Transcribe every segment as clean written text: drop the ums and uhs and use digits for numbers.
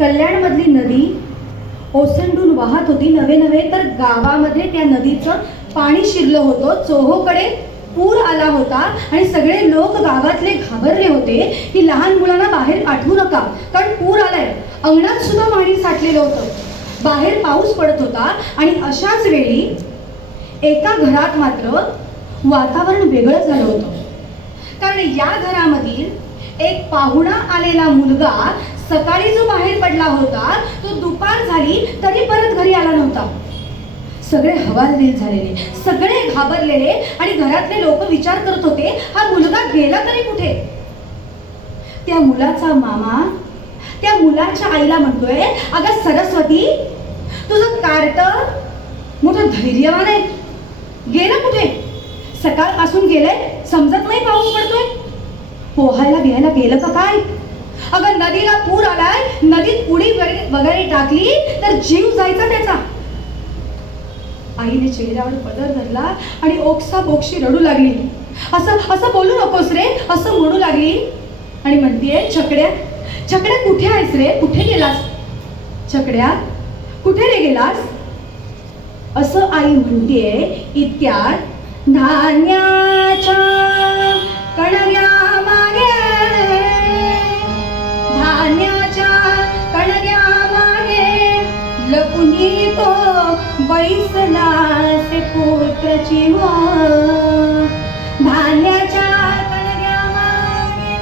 कल्याणमधली नदी ओसंडून वाहत होती. नवे नवे तर गावामध्ये त्या नदीचं पाणी शिरलं होतं. चोहोकडे पूर आला होता आणि सगळे लोक गावातले घाबरले होते की लहान मुलांना बाहेर पाठवू नका, कारण पूर आलाय. अंगणात सुद्धा पाणी साठलेलं होतं. बाहेर पाऊस पडत होता आणि अशाच वेळी एका घरात मात्र वातावरण वेगळं झालं होतं. कारण या घरामधील एक पाहुणा आलेला मुलगा सकाळी जो बाहेर पडला होता तो दुपार झाली तरी परत घरी आला नव्हता. सगळे हवालदिल झालेले, सगळे घाबरलेले आणि घरातले लोक विचार करत होते हा मुलगा गेला तरी कुठे. त्या मुलाचा मामा त्या मुलाच्या आईला म्हणतोय, अगं सरस्वती, तुझं कार्ट मोठं धैर्यवान आहे, गेलं कुठे? सकाळपासून गेलंय, समजत नाही पाऊस पडतोय, पोहायला बिहायला गेलं का काय? अगं नदीला पूर आलाय, नदीत उडी वगैरे टाकली तर जीव जायचा त्याचा. आईने चेहऱ्यावर पदर धरला आणि ओक्सा बोक्शी रडू लागली. असं असं बोलू नकोस रे, असं म्हणू लागली आणि म्हणतीये, छकड्या छकड्या कुठे आहेस रे, कुठे गेलास? छकड्या कुठे रे गेलास? असं आई म्हणतीये. इतक्यात धान्याच्या कणग्या मागे, धान्याच्या कणग्या मागे लपुनी तो बैसला से पुत्रची हो. धान्याच्या कणग्या मागे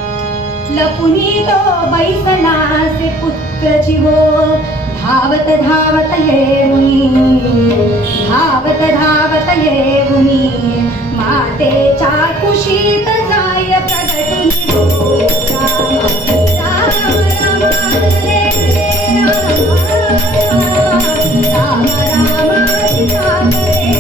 लपुनी तो बैसला से पुत्रची हो. धावत धावत येऊनी, धावत धावत येऊनी मातेच्या कुशीत जाय प्रगटून हो. राम राम रे राम, राम राम सीता रे राम, राम राम राम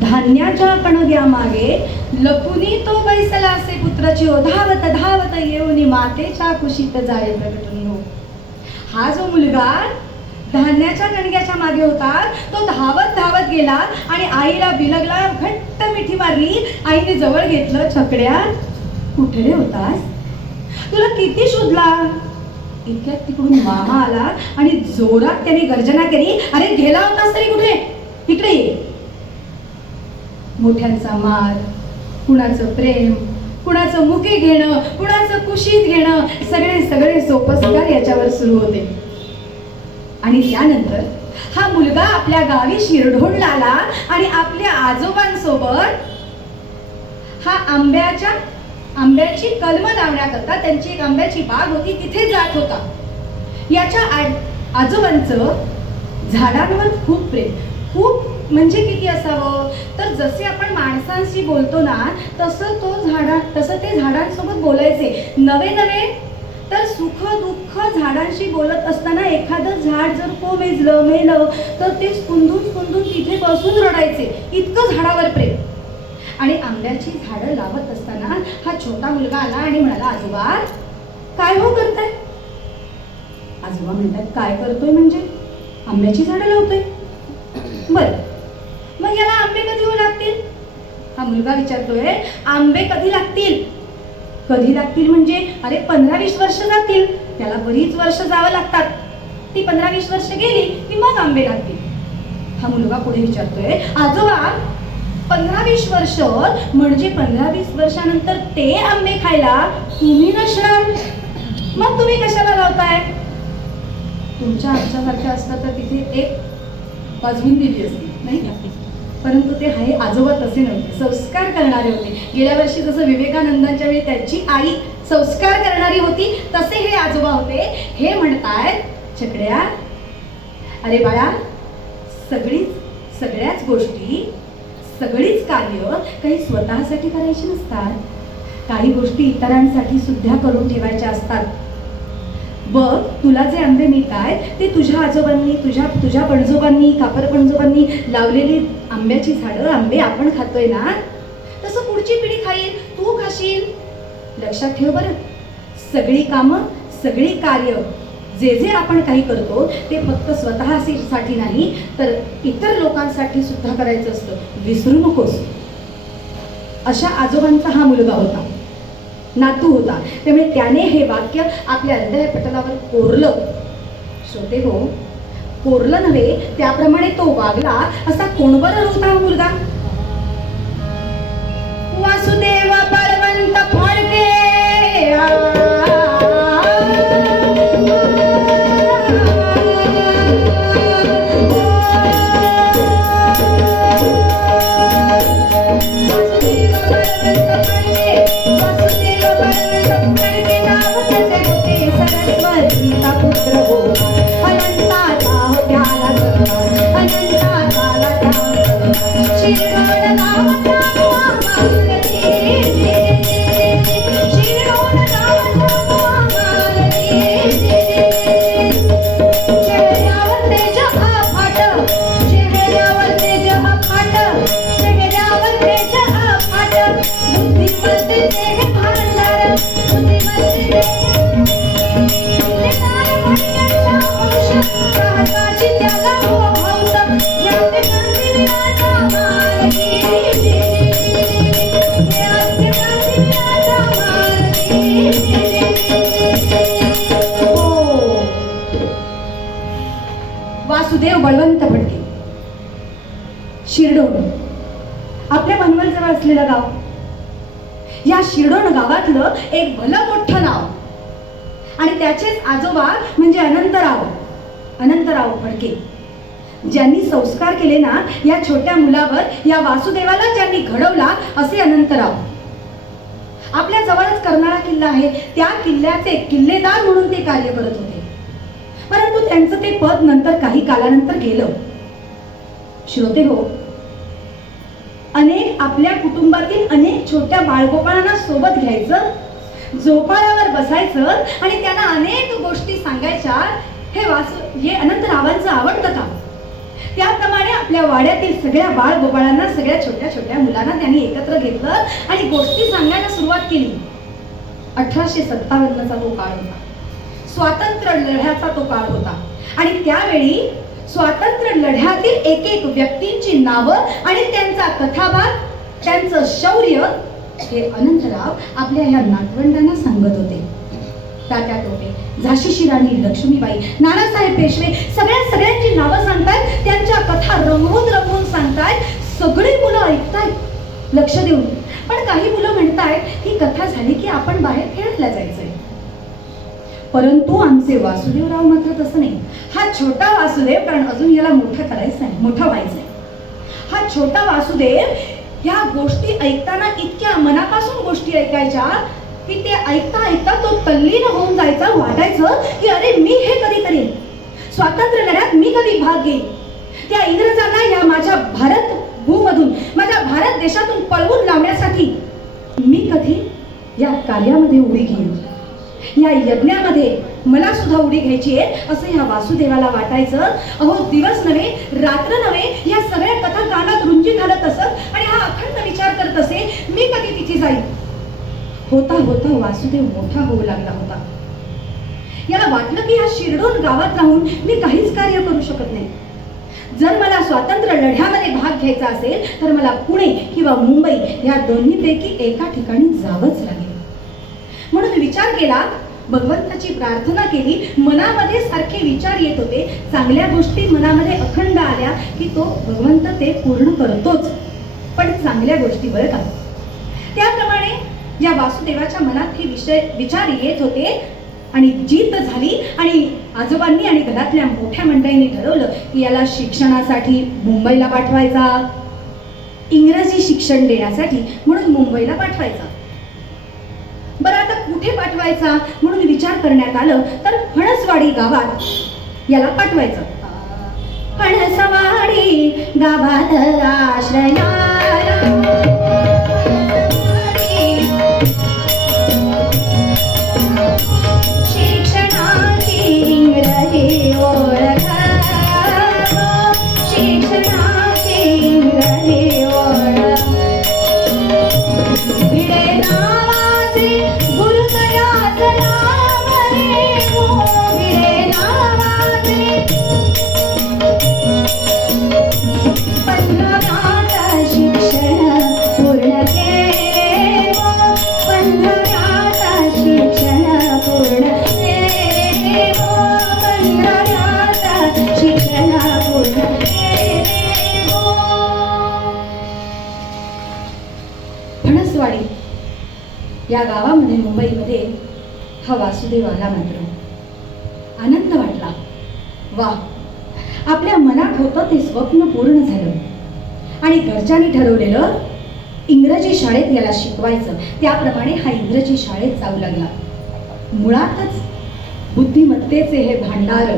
धान्याच्या कणग्या मागे लपुनी तो बैसला असे पुत्राची हो. धावत धावत येऊनी मातेच्या कुशीत जाय प्रगटून हो. हा जो मुलगा धान्याच्या कणग्याच्या मागे होता तो धावत धावत गेला आणि आईला बिलगला, घट्ट मिठी मारली. आईने जवळ घेतलं. छकड्या कुठे रे होतास? तुला किती शोधला? इतक्यात तिकडून मामा आला आणि जोरात त्याने गर्जना केली, अरे गेला होतास तरी कुठे? इकडे ये. मोठ्यांचा मार, कुणाचं प्रेम, कुणाचं मुके घेणं, कुणाचं कुशीत घेणं, सगळे सगळे सोपस्कार याच्यावर सुरू होते. आणि त्यानंतर हा मुलगा आपल्या गावी शिरढोणला आला आणि आपल्या आजोबांसोबत हा आंब्याची कलम लावण्याकरता, त्यांची एक आंब्याची बाग होती, तिथे जात होता. याच्या आजोबांचं झाडांवर खूप प्रेम, खूप म्हणजे किती असावं तर जसे आपण माणसांशी बोलतो ना तसं ते झाडांसोबत बोलायचे. नवे नवे तर सुख दुःख झाडांशी बोलत असताना एखादं झाड जर कोमेजलं मेलं तर ते स्पुंदून स्पुंदून तिथे बसून रडायचे, इतकं झाडावर प्रेम. आणि आंब्याची झाडं लावत असताना हा छोटा मुलगा आला आणि म्हणाला, आजोबा काय हो करताय? आजोबा म्हणतात, काय करतोय म्हणजे? आंब्याची झाडं लावतोय. बर, मग याला आंबे कधी हो लागतील? हा मुलगा विचारतोय, आंबे कधी लागतील? कधी लागतील म्हणजे? अरे 15-20 वर्ष जातील. त्याला बरीच वर्ष जावं लागतात. ती 15-20 वर्ष गेली की मग आंबे लागतील. हा मुलगा पुढे विचारतोय, आजोबा 15-20 वर्ष म्हणजे 15-20 वर्षानंतर ते आंबे खायला तुम्ही नसणार, मग तुम्ही कशाला लावताय? तुमच्या आमच्यासारख्या असतात तर तिथे एक वाजवून दिली असती, नाही का? परंतु ते हाय आजोबा तसे नव्हते, संस्कार करणारे होते. गेल्या वर्षी जसं विवेकानंदांच्या वेळी त्याची आई संस्कार करणारी होती तसे हे आजोबा होते. हे म्हणतायत, छकड्या अरे बाळा, सगळ्याच गोष्टी, सगळीच कार्य काही स्वतःसाठी करायची नसतात. काही गोष्टी इतरांसाठी सुद्धा करून ठेवायच्या असतात. बघ, तुला जे आंबे मिळतात ते तुझ्या आजोबांनी, तुझ्या पणजोबांनी, कापर पणजोबांनी लावलेली आंब्याची झाडं, आंबे आपण खातोय ना, तसं पुढची पिढी खाईल, तू खाशील. लक्षात ठेव बरं, सगळी कामं, सगळी कार्य जे जे आपण काही करतो ते फक्त स्वतःसाठी नाही तर इतर लोकांसाठी सुद्धा करायचं असतं, विसरू नकोस. अशा आजोबांचा हा मुलगा होता, नातू होता. त्यामुळे त्याने हे वाक्य आपल्या हृदयपटलावर कोरलं. श्रोते हो, कोरलं नव्हे, त्याप्रमाणे तो वागला. असा कोण बरं होता हा मुलगा? वासुदेव बळवंत फडके. वासुदेव बळवंत फडके, शिरडोण, आपल्या पनवेल जवळ असलेलं गाव. या शिरडोण गावातलं एक भलं मोठं नाव आणि त्याचेच आजोबा म्हणजे अनंतराव फडके, ज्यांनी संस्कार केले ना या छोट्या मुलावर, या वासुदेवाला ज्यांनी घडवला असे अनंतराव. आपल्या जवळच करणारा किल्ला आहे, त्या किल्ल्याचे किल्लेदार म्हणून ते कार्य करत होते. परंतु त्यांचं ते पद नंतर काही कालानंतर गेलं. श्रोते हो, आपल्या कुटुंबातील अनेक छोट्या बाळगोपाळांना सोबत घ्यायचं, झोपाळ्यावर बसायचं आणि त्यांना अनेक गोष्टी सांगायच्या. हे अनंतरावांचं आवडतं काम. त्याप्रमाणे आपल्या वाड्यातील सगळ्या बाळगोपाळांना, सगळ्या छोट्या छोट्या मुलांना त्यांनी एकत्र घेतलं आणि गोष्टी सांगायला सुरुवात केली. 1857चा तो काळ होता, स्वातंत्र्य लढ्याचा तो काळ होता. आणि त्यावेळी स्वातंत्र्य लढ्यातील एक एक व्यक्तींची नावं आणि त्यांचा कथाभाग, त्यांचं शौर्य हे अनंतराव आपल्या ह्या नातवंडांना सांगत होते. तात्या टोपे, झाशीची राणी लक्ष्मीबाई, नानासाहेब पेशवे, सगळ्यांची नावं सांगतायत, त्यांच्या कथा रंगवून सांगतायत. सगळी मुलं ऐकतायत लक्ष देऊन. पण काही मुलं म्हणतायत ही कथा झाली की आपण बाहेर खेळायला जायचंय. परंतु आमचे वासुदेवराव मात्र तसं नाही. हा छोटा वासुदेव, कारण अजून याला मोठा व्हायचंय. हा छोटा वासुदेव ह्या गोष्टी ऐकताना इतक्या मनापासून गोष्टी ऐकायच्या की ते ऐकता ऐकता तो तल्लीन होऊन जायचा. वाटायचं की अरे मी हे कधी करेन, स्वातंत्र्य लढ्यात मी कधी भाग घेईन, त्या इंग्रजांना या माझ्या भारत भूमधून, माझ्या भारत देशातून पळवून लावण्यासाठी मी कधी या कार्यामध्ये उडी घेईन, या यज्ञामध्ये मला सुद्धा उडी घ्यायची आहे असं ह्या वासुदेवाला वाटायचं. अहो, दिवस नव्हे, रात्र नव्हे, या सगळ्या कथा कानात रुंजी घालत असत आणि हा अखंड विचार करत असे मी कधी तिथे जाईल. होता होता वासुदेव मोठा होऊ लागला होता. याला वाटलं की या शिरडोण गावात राहून मी काहीच कार्य करू शकत नाही. जर मला स्वातंत्र्य लढ्यामध्ये भाग घ्यायचा असेल तर मला पुणे किंवा मुंबई या दोन्हीपैकी एका ठिकाणी जावंच लागेल. म्हणून विचार केला, भगवंताची प्रार्थना केली. मनामध्ये सारखे विचार येत होते, चांगल्या गोष्टी मनामध्ये अखंड आल्या की तो भगवंत ते पूर्ण करतोच, पण चांगल्या गोष्टी बरं का. त्याप्रमाणे या वासुदेवाच्या मनात हे विचार येत होते आणि जीत झाली. आणि आजोबांनी आणि घरातल्या मोठ्या मंडळींनी ठरवलं की याला शिक्षणासाठी मुंबईला पाठवायचा, इंग्रजी शिक्षण देण्यासाठी म्हणून मुंबईला पाठवायचा. बरं, आता कुठे पाठवायचा म्हणून विचार करण्यात आलं तर फणसवाडी गावात याला पाठवायचं. फणसवाडी गावात आश्रयाला शिक्षणाची इंग्रजी ओळख, शिक्षणाची इंग्रजी ओळख. भिडे नावाचे गुरुतयाच नाव रे, भिडे हा वासुदेव आला. मात्र आनंद वाटला. वा, आपल्या मनात होतं ते स्वप्न पूर्ण झालं. आणि घरच्यांनी ठरवलेलं इंग्रजी शाळेत याला शिकवायचं, त्याप्रमाणे हा इंग्रजी शाळेत जाऊ लागला. मुळातच बुद्धिमत्तेचे हे भांडार.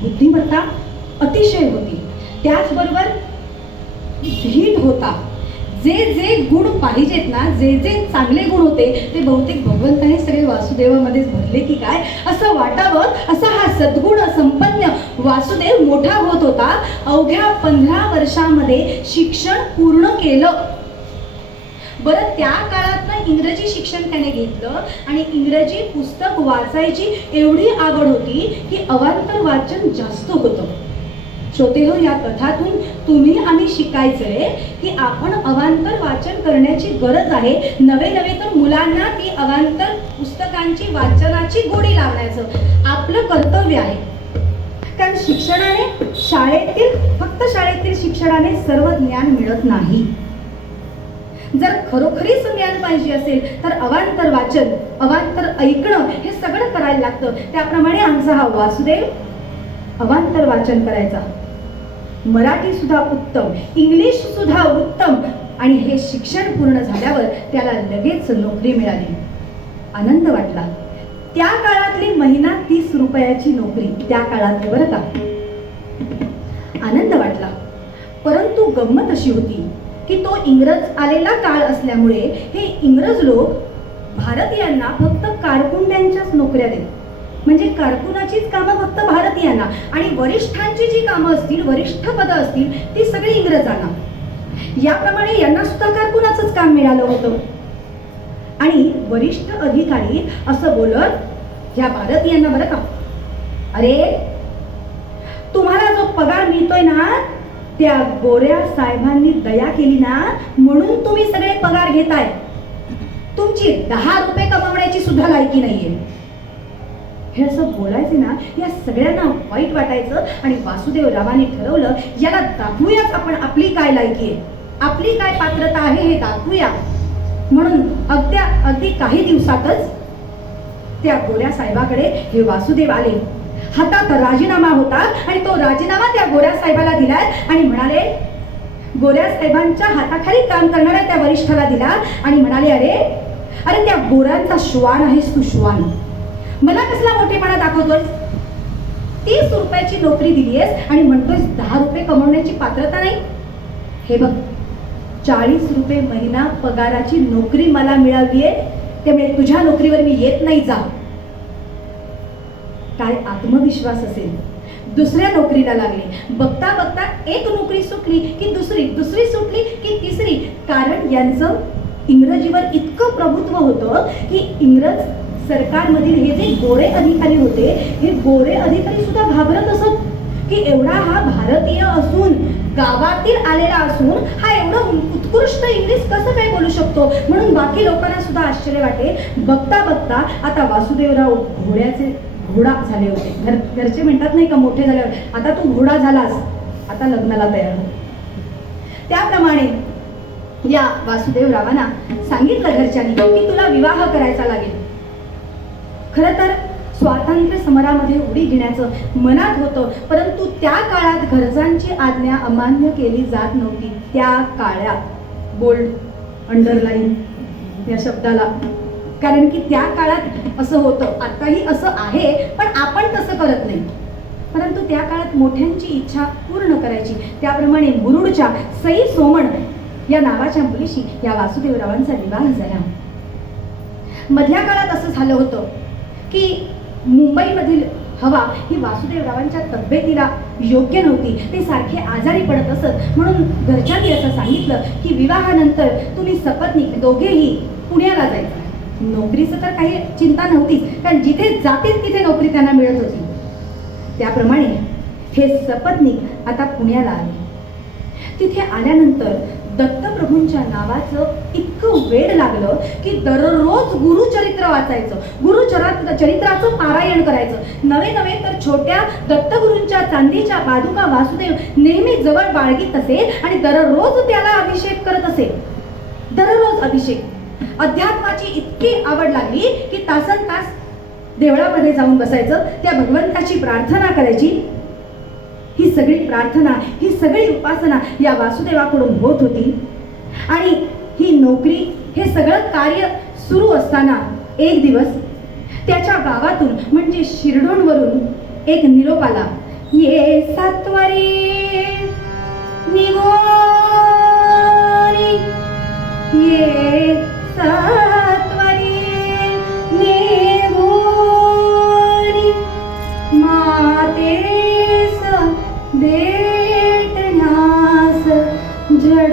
बुद्धिमत्ता अतिशय होती, त्याचबरोबर धीट होता. जे जे गुण पाहिजेत ना, जे जे चांगले गुण होते ते बहुतेक भगवंताने सगळे वासुदेवामध्येच भरले की काय असं वाटावं. असा हा सद्गुण संपन्न वासुदेव मोठा होत होता. अवघ्या 15 वर्षामध्ये शिक्षण पूर्ण केलं. बरं, त्या काळात ना इंग्रजी शिक्षण त्याने घेतलं आणि इंग्रजी पुस्तक वाचायची एवढी आवड होती की अवांतर वाचन जास्त होतं. श्रोतेहो, या कथातून तुम्ही आम्ही शिकायचंय की आपण अवांतर वाचन करण्याची गरज आहे. नवे नवे तर मुलांना ती अवांतर पुस्तकांची वाचनाची गोडी लावण्याचं आपलं कर्तव्य आहे. कारण शिक्षणाने फक्त शाळेतील शिक्षणाने सर्व ज्ञान मिळत नाही. जर खरोखरीच ज्ञान पाहिजे असेल तर अवांतर वाचन, अवांतर ऐकणं हे सगळं करायला लागतं. त्याप्रमाणे आमचा हा वासुदेव अवांतर वाचन करायचा. मराठी सुद्धा उत्तम, इंग्लिश सुद्धा उत्तम. आणि हे शिक्षण पूर्ण झाल्यावर त्याला लगेच नोकरी मिळाली. आनंद वाटला. त्या काळातली महिना 30 रुपयाची नोकरी, त्या काळातली बरं का. आनंद वाटला. परंतु गंमत अशी होती की तो इंग्रज आलेला काळ असल्यामुळे हे इंग्रज लोक भारतीयांना फक्त कारकुंड्यांच्याच नोकऱ्या देत. म्हणजे कारकुनाचीच कामं फक्त भारतीयांना, आणि वरिष्ठांची जी कामं असतील, वरिष्ठ पदं असतील, ती सगळी इंग्रजांना. याप्रमाणे यांना सुद्धा कारकुनाचंच काम मिळालं होतं. आणि वरिष्ठ अधिकारी असं बोलत या भारतीयांना बरं का, अरे तुम्हाला जो पगार मिळतोय ना, त्या गोऱ्या साहेबांनी दया केली ना म्हणून तुम्ही सगळे पगार घेताय. तुमची 10 रुपये कमावण्याची सुद्धा लायकी नाहीये. हे असं बोलायचे ना, या सगळ्यांना वाईट वाटायचं. आणि वासुदेवरावांनी ठरवलं याला दाखवूयाच आपण आपली काय लायकी आहे, आपली काय पात्रता आहे हे दाखवूया. म्हणून अगदी काही दिवसातच त्या गोऱ्या साहेबाकडे हे वासुदेव आले. हातात राजीनामा होता आणि तो राजीनामा त्या गोऱ्या साहेबाला दिलाय आणि म्हणाले, गोऱ्या साहेबांच्या हाताखाली काम करणाऱ्या त्या वरिष्ठाला दिला आणि म्हणाले, अरे त्या गोऱ्यांचा श्वान आहेस तू, श्वान. मला कसला मोठेपणा दाखवतोय? 30 रुपयाची नोकरी दिलीयस आणि म्हणतोय 10 रुपये कमवण्याची पात्रता नाही. हे बघ, 40 रुपये महिना पगाराची नोकरी मला मिळालीये, त्यामुळे तुझ्या नोकरीवर मी येत नाही. जा. काय आत्मविश्वास असेल. दुसऱ्या नोकरीला लागले. बघता बघता एक नोकरी सुटली की दुसरी सुटली की तिसरी. कारण यांचं इंग्रजीवर इतकं प्रभुत्व होतं की इंग्रज सरकारमधील हे जे गोरे अधिकारी होते, हे गोरे अधिकारी सुद्धा घाबरत असत की एवढा हा भारतीय असून, गावातील आलेला असून हा एवढं उत्कृष्ट इंग्लिश कसं काय बोलू शकतो. म्हणून बाकी लोकांना सुद्धा आश्चर्य वाटे. बघता बघता आता वासुदेवराव घोडा झाले होते. घरचे म्हणतात नाही का, मोठे झाल्यावर आता तू घोडा झालास, आता लग्नाला तयार हो. त्याप्रमाणे या वासुदेवरावांना सांगितलं घरच्यांनी की तुला विवाह करायचा लागेल. खरं तर स्वातंत्र्य समरामध्ये उडी घेण्याचं मनात होतं, परंतु त्या काळात घरच्यांची आज्ञा अमान्य केली जात नव्हती. त्या काळात, बोल्ड अंडरलाईन या शब्दाला, कारण की त्या काळात असं होतं. आताही असं आहे पण आपण तसं करत नाही. परंतु त्या काळात मोठ्यांची इच्छा पूर्ण करायची. त्याप्रमाणे मुरुडच्या सई सोमण या नावाच्या मुलीशी या वासुदेवरावांचा विवाह झाला. मधल्या काळात असं झालं होतं की मुंबईमधील हवा ही वासुदेवरावांच्या तब्येतीला योग्य नव्हती. ते सारखे आजारी पडत असत. म्हणून घरच्यांनी असं सांगितलं की विवाहानंतर तुम्ही सपत्नीक दोघेही पुण्याला जायचं. नोकरीचं तर काही चिंता नव्हतीच, कारण जिथे जातील तिथे नोकरी त्यांना मिळत होती. त्याप्रमाणे हे सपत्नीक आता पुण्याला आले. तिथे आल्यानंतर दत्तप्रभूंच्या नावाचं इतकं वेड लागलं की दररोज गुरुचरित्र वाचायचं, गुरुचरित्राचं पारायण करायचं. नवे तर छोट्या दत्तगुरूंच्या चांदीच्या पादुका वासुदेव नेहमी जवळ बाळगीत असे आणि दररोज त्याला अभिषेक करत असे. दररोज अभिषेक. अध्यात्माची इतकी आवड लागली की तासन तास देवळामध्ये जाऊन बसायचं, त्या भगवंताची प्रार्थना करायची. ही सगळी प्रार्थना, ही सगळी उपासना या वासुदेवाकडून होत होती. आणि ही नोकरी, हे सगळं कार्य सुरू असताना एक दिवस त्याच्या गावातून म्हणजे शिरढोणवरून एक निरोप आला. ये सत्वरी निगोनी, ये सत्वरी निगोनी, मातेस भेटण्यास जड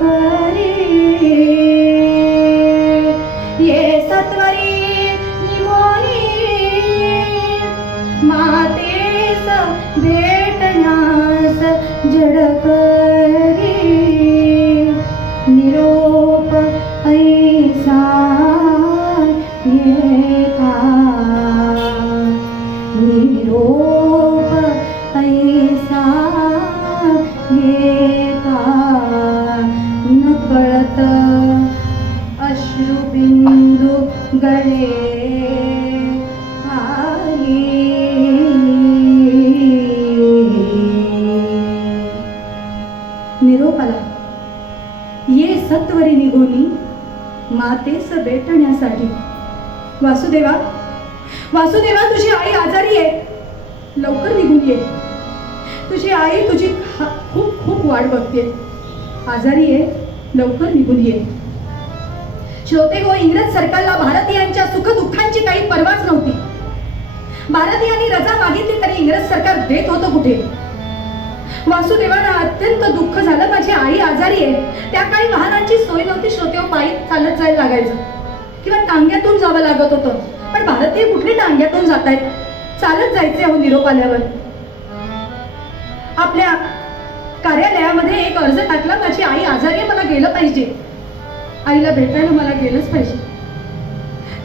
करे. ये सत्वरी निगोनी, मातेस भेटण्यास जड करे. निरोप ऐसा येता, निरोप ऐसा येता, नकळत अश्रुबिंदू गळे आले. निरोप आला. ये सत्वरी निघोनी, मातेस भेटण्यासाठी. वासुदेवा, वासुदेवा, तुझी आई आजारी आहे, लवकर निघून ये. तुझी आई तुझी खूप खूप वाट बघते, आजारी आहे, लवकर निघून ये. श्रोते गो, इंग्रज सरकारला भारतीयांच्या सुखदुःखांची काही पर्वाच नव्हती. भारतीयांनी रजा मागितली तरी इंग्रज सरकार देत होतं कुठे. वासुदेवाला अत्यंत दुःख झालं, माझी आई आजारी आहे. त्या काळी वाहनांची सोय नव्हती. श्रोते, पायी चालत जायला लागायचं किंवा टांग्यातून जावं लागत होतं. पण भारतीय कुठले टांग्यातून जात आहेत, चालत जायचे. हो, निरोप आल्यावर आपल्या कार्यालयामध्ये एक अर्ज टाकला, माझी आई आजारी आहे, मला गेलं पाहिजे, आईला भेटायला मला गेलंच पाहिजे.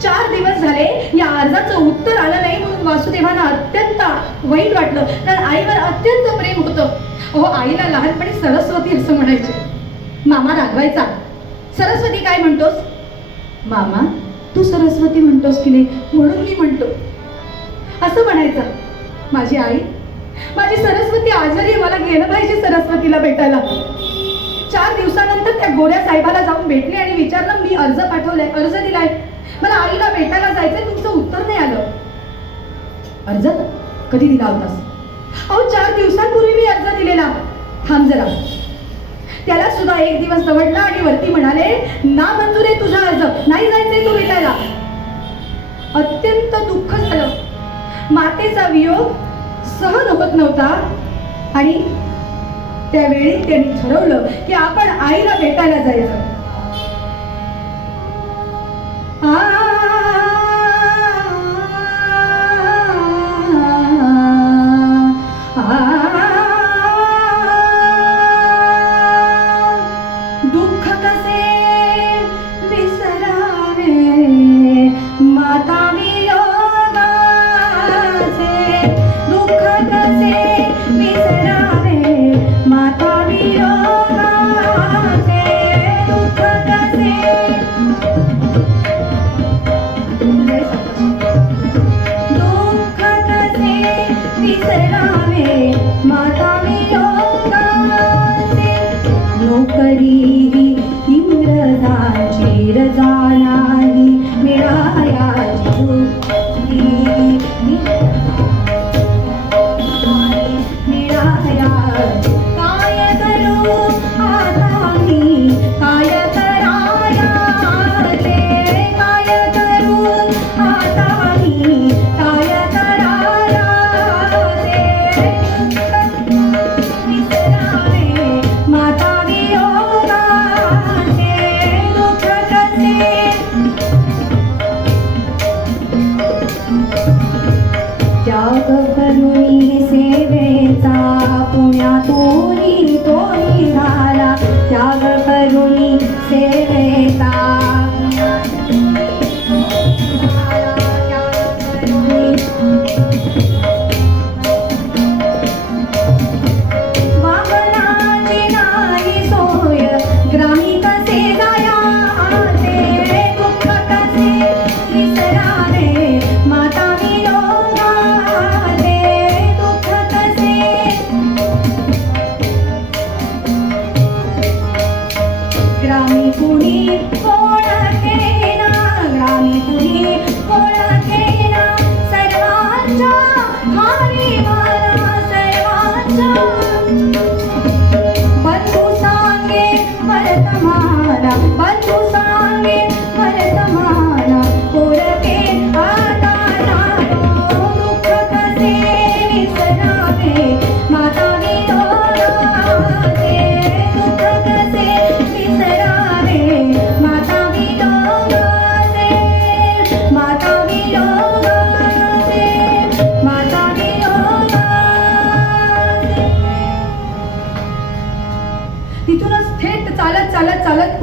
4 दिवस झाले या अर्जाचं उत्तर आलं नाही, म्हणून वासुदेवांना अत्यंत वाईट वाटलं, कारण आईवर अत्यंत प्रेम होतं. अहो, आईला लहानपणी सरस्वती असं म्हणायचे. मामा रागवायचा, सरस्वती काय म्हणतोस? मामा, तू सरस्वती म्हणतोस की नाही, म्हणून मी म्हणतो, असं म्हणायचा. माझी आई, माझी सरस्वती आजारी आहे, मला गेलं पाहिजे सरस्वतीला भेटायला. 4 दिवसानंतर त्या गोऱ्या साहेबाला जाऊन भेटले आणि विचारलं, मी अर्ज पाठवलाय, अर्ज दिलाय, मला आईला भेटायला जायचंय, तुमचं उत्तर नाही आलं. अर्ज कधी दिला होतास? अहो, 4 दिवसांपूर्वी मी अर्ज दिलेला. थांब जरा. त्याला सुद्धा एक दिवस दवडला आणि वरती म्हणाले, ना मंजूर आहे तुझा अर्ज, नाही जायचंय तू भेटायला. अत्यंत दुःख झालं. मातेचा वियोग सहन होत नव्हता आणि त्यावेळी त्यांनी ठरवलं की आपण आईला भेटायला जायचं. दुःख कसे विसरावे माता वियोगाचे, दुःख कसे विसरावे माता वियोगाचे, दुःख कसे विसरावे माता वियोगाचे. नोकरी इंग्रजांची रजा नाही मिळायाची मुक्ती, मिळाया काय करू आता मी, काय कराया रे, काय करू आता मी, काय कराया रे. विसरावे माता वियोगाचे, दुःख कसे त्याग करुणी सेवेचा, पुण्यातून तोही झाला त्याग करुणी सेवेचा. वाहनाची नाही सोय, ग्रामी कसे जायाचे,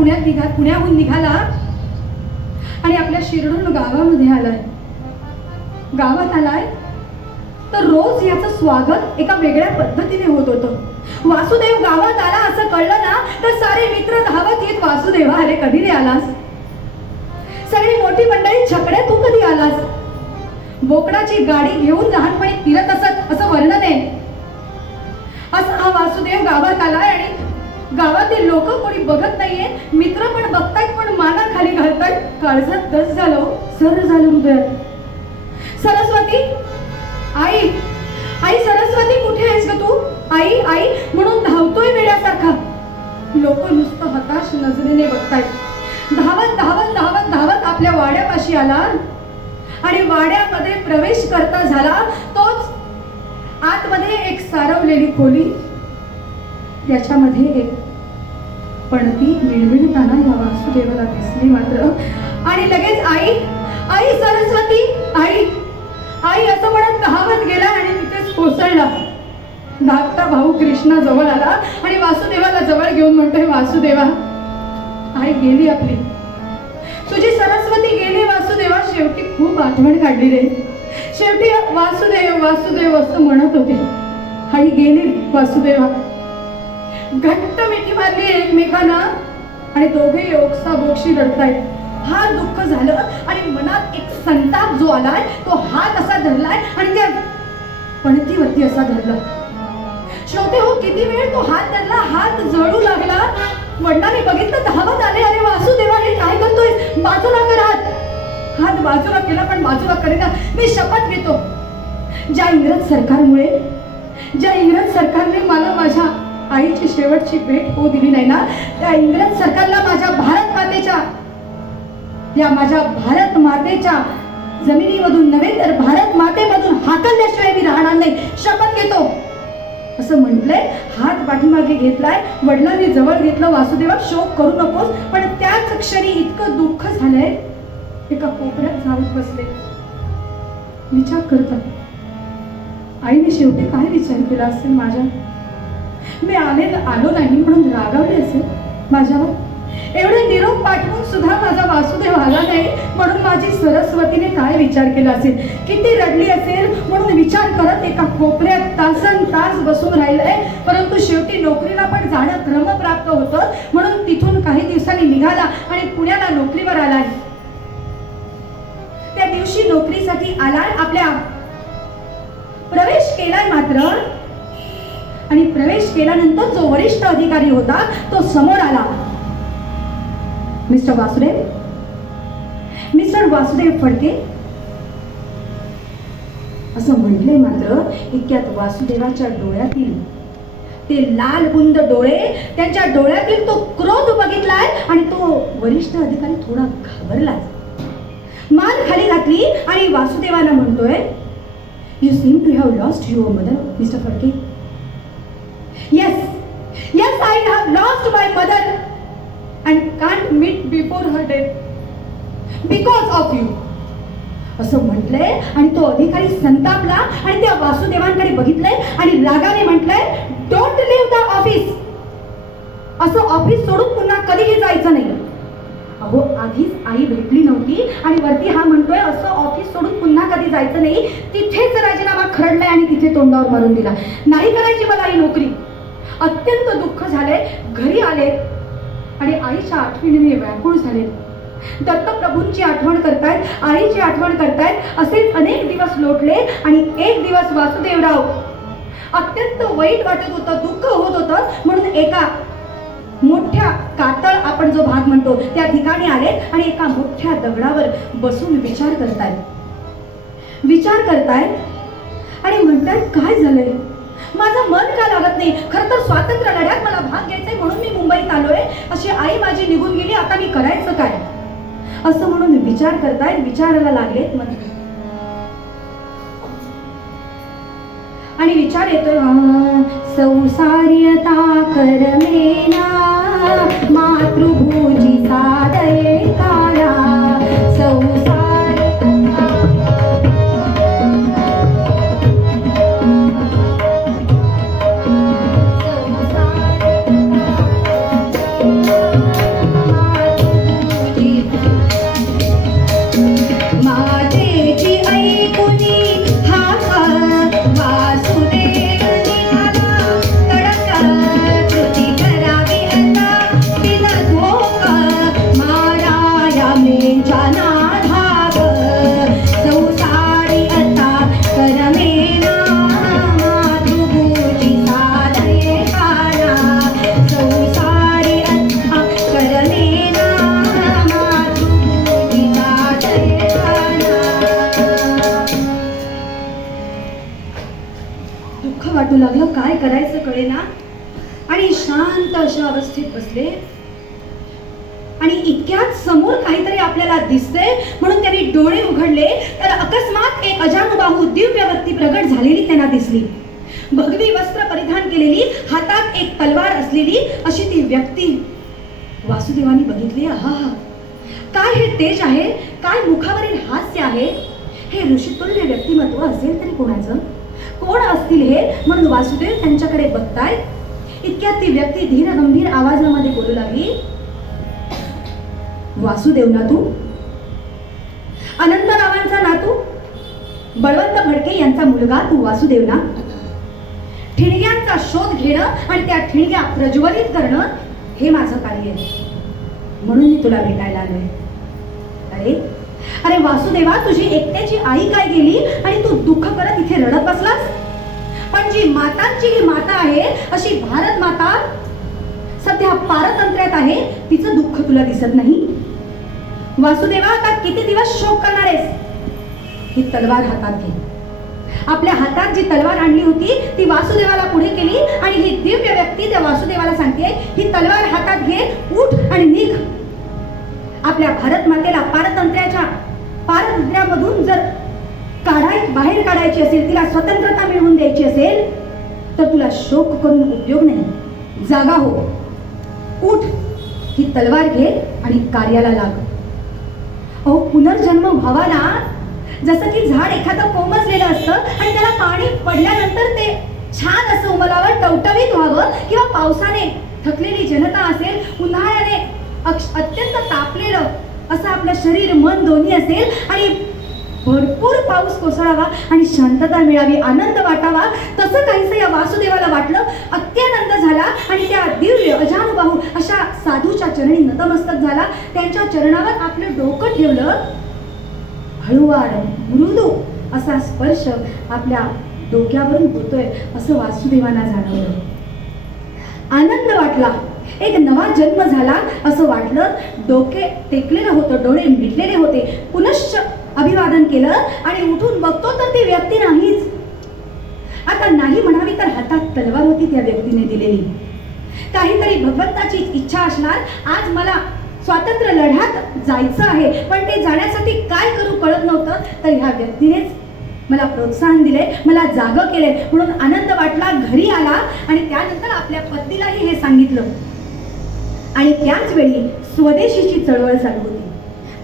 पुण्याहून निघाला आणि आपल्या शिरडून गावामध्ये आलाय. गावात आलाय तर रोज याचं स्वागत एका वेगळ्या पद्धतीने होत होतं. वासुदेव गावात आला असं कळलं ना तर सारे मित्र धावत येत, वासुदेवा अरे कधी रे आलास? सगळी मोठी मंडळी छकड्या, तू कधी आलास? बोकडाची गाडी घेऊन लहानपणी फिरत असत असं वर्णन आहे. असा हा वासुदेव गावात आलाय आणि गावातील लोक कोणी बघत नाहीये, मित्र पण बघतायत पण माना खाली घालतायत. काळजात दस झालं, सर झालं हृदयात. सरस्वती, आई आई सरस्वती कुठे आहेस ग तू? आई आई म्हणून धावतोय वेड्यासारखा. लोक नुसतं हताश नजरेने बघतायत. धावत धावत धावत धावत आपल्या वाड्यापाशी आला आणि वाड्यामध्ये प्रवेश करता झाला तोच आतमध्ये एक सारवलेली खोली, त्याच्यामध्ये एक पणती मिळमिळताना या वासुदेवाला दिसली मात्र. आणि लगेच आई आई सरस्वती आई आई असं म्हणत धावत गेला आणि तिथेच कोसळला. धाकटा भाऊ कृष्णा जवळ आला आणि वासुदेवाला जवळ घेऊन म्हणतोय, वासुदेवा आई गेली आपली, तुझी सरस्वती गेली वासुदेवा. शेवटी खूप आठवण काढली रे. शेवटी वासुदेव वासुदेव असं म्हणत होते. आई गेली वासुदेवा. घट्ट मिठी मारली एकमेकांना आणि दोघे ओक्साबोक्षी रडतायत. फार दुःख झालं आणि मनात एक संताप जो आलाय तो हात असा धरलाय आणि त्या पणतीवरती असा धरला. श्रोते हो, किती वेळ तो हात धरला, हात जळू लागला. वडिलांनी बघितलं, धावत आले. अरे वासुदेवा हे काय करतोय? बाजूला कर हात. हात बाजूला केला पण बाजूला करेना. मी शपथ घेतो, ज्या इंग्रज सरकारने मला माझ्या आईची शेवटची भेट होऊ दिली नाही ना, त्या इंग्रज सरकारला माझ्या भारत मातेच्या जमिनीमधून नव्हे तर भारत मातेमधून हाकलल्याशिवाय मी राहणार नाही, शपथ घेतो असं म्हटलंय. हात पाठीमागे घेतलाय. वडिलांनी जवळ घेतलं. वासुदेवा शोक करू नकोस. पण त्याच क्षणी इतकं दुःख झालंय, एका कोपऱ्यात जाऊन बसले. विचार करतात, आईने शेवटी काय विचार केला असेल माझ्या? मी आलो नाही म्हणून रागावले असेल माझ्यावर? एवढे निरोप पाठवून सुद्धा माझा वासुदेव आला नाही म्हणून माझी सरस्वतीने काय विचार केला असेल? किती रडली असेल म्हणून विचार करत एका कोपऱ्यात तासन तास बसून राहिलंय. परंतु शेवटी नोकरीला पण जाणं क्रमप्राप्त होतं म्हणून तिथून काही दिवसांनी निघाला आणि पुण्याला नोकरीवर आलाय. त्या दिवशी नोकरीसाठी आलाय, आपल्या प्रवेश केलाय मात्र. आणि प्रवेश केल्यानंतर जो वरिष्ठ अधिकारी होता तो समोर आला. मिस्टर वासुदेव फडके असं म्हटले मात्र इतक्यात वासुदेवाच्या डोळ्यातील ते लाल बुंद डोळे, त्यांच्या डोळ्यातील तो क्रोध बघितलाय आणि तो वरिष्ठ अधिकारी थोडा घाबरला. मान खाली घातली आणि वासुदेवाला म्हणतोय, you seem to have lost your mother mister Phadke. Yes, I have lost my mother and can't meet before her death because of you. असं म्हटलंय आणि तो अधिकारी संतापला आणि त्या वासुदेवांकडे बघितलंय आणि रागाने म्हटलंय, डोंट लिव्ह द ऑफिस. असं ऑफिस सोडून पुन्हा कधीही जायचं नाही. अहो, आधीच आई भेटली नव्हती आणि वरती हा म्हणतोय असं ऑफिस सोडून पुन्हा कधी जायचं नाही. तिथेच राजीनामा खरडलाय आणि तिथे तोंडावर मारून दिला. नाही करायची मला ही नोकरी. अत्यंत दुःख झाले. घरी आले आणि आईच्या आठवणीने व्याकुळ झाले. दत्तप्रभूंची आठवण करतायत, आईची आठवण करतायत. असेच अनेक दिवस लोटले आणि एक दिवस वासुदेवराव अत्यंत वाईट वाटत होतं, दुःख होत होतं म्हणून एका मोठ्या कातळ आपण जो भाग म्हणतो त्या ठिकाणी आले आणि एका मोठ्या दगडावर बसून विचार करतायत आणि म्हणतात, काय झालंय? माझं मन का लागत नाही? खरं तर स्वातंत्र्य लढ्यात मला भाग घ्यायचाय म्हणून मी मुंबईत आलोय. अशी आई माझी निघून गेली, आता मी करायचं काय? असं म्हणून विचार करतायत. विचारायला लागलेत आणि विचार येतोय, संसार्यता करमेना मातृभूजी सादये काला. दुःख वाटू लागलं, काय करायचं कळेना आणि शांत अशा अवस्थेत बसले. आणि इतक्यात समोर काहीतरी आपल्याला दिसतंय म्हणून त्यांनी डोळे उघडले तर अकस्मात एक अजानुबाहू दिव्य व्यक्ती प्रगट झालेली त्यांना दिसली. भगवी वस्त्र परिधान केलेली, हातात एक तलवार असलेली अशी ती व्यक्ती वासुदेवानी बघितली. आहा, काय हे तेज आहे, काय मुखावरील हास्य आहे. हे ऋषितुल्य व्यक्तिमत्व असेल तरी कोणाचं, कोण असतील हे म्हणून वासुदेव त्यांच्याकडे बघतायत. इतक्यात ती व्यक्ती धीर गंभीर आवाजामध्ये बोलू लागली. वासुदेव ना तू? अनंतरावांचा नातू, बळवंत फडके यांचा मुलगा तू वासुदेव ना? ठिणग्यांचा शोध घेणं आणि त्या ठिणग्या प्रज्वलित करणं हे माझं कार्य आहे, म्हणून मी तुला भेटायला आलोय. अरे अरे वासुदेवा, तुझी एकट्याची आई काय गेली आणि तू दुःख करत इथे रडत बसलास? पण जी मातांची ही माता आहे अशी भारत माता सध्या पारतंत्र्यात आहे, तिचं दुःख तुला दिसत नाही? वासुदेवा, आता किती दिवस शोक करणार आहेस? ही तलवार हातात घे. आपल्या हातात जी तलवार आणली होती ती वासुदेवाला पुढे केली आणि ही दिव्य व्यक्ती त्या वासुदेवाला सांगते, ही तलवार हातात घे, उठ आणि निघ. आपल्या भारत मातेला पारतंत्र्यामधून जर बाहेर काढायची असेल, तिला स्वतंत्रता मिळवून द्यायची असेल तर तुला शोक करून उपयोग नाही. जागा हो, उठ, ही तलवार घे आणि कार्याला लाग. अहो, पुनर्जन्म व्हावा ना, जसं की झाड एखादं कोमजलेलं असतं आणि त्याला पाणी पडल्यानंतर ते छान असं उमलावं, टवटवीत व्हावं, किंवा पावसाने थकलेली जनता असेल, उन्हाळ्याने अत्यंत तापलेलं असं आपलं शरीर मन दोन्ही असेल आणि भरपूर पाऊस कोसळावा आणि शांतता मिळावी, आनंद वाटावा, तसं काहीसं या वासुदेवाला वाटलं. अत्यानंद झाला आणि त्या दिव्य अजानुबाहू अशा साधूच्या चरणी नतमस्तक झाला. त्यांच्या चरणावर आपलं डोकं ठेवलं. हळूवार मृदू असा स्पर्श आपल्या डोक्यावरून होतोय असं वासुदेवांना जाणवलं. आनंद वाटला, एक नवा जन्म झाला असं वाटलं. डोके टेकलेलं होतं, डोळे मिटलेले होते. पुनश्च अभिवादन केलं आणि उठून बघतो तर ती व्यक्ती नाहीच. आता नाही म्हणावी तर हातात तलवार होती त्या व्यक्तीने दिलेली. काहीतरी भगवंताची इच्छा असणार, आज मला स्वातंत्र्य लढ्यात जायचं आहे, पण ते जाण्यासाठी काय करू कळत नव्हतं, तर ह्या व्यक्तीनेच मला प्रोत्साहन दिले, मला जागं केले, म्हणून आनंद वाटला. घरी आला आणि त्यानंतर आपल्या पत्नीलाही हे सांगितलं. आणि त्याच वेळी स्वदेशीची चळवळ चालू होती.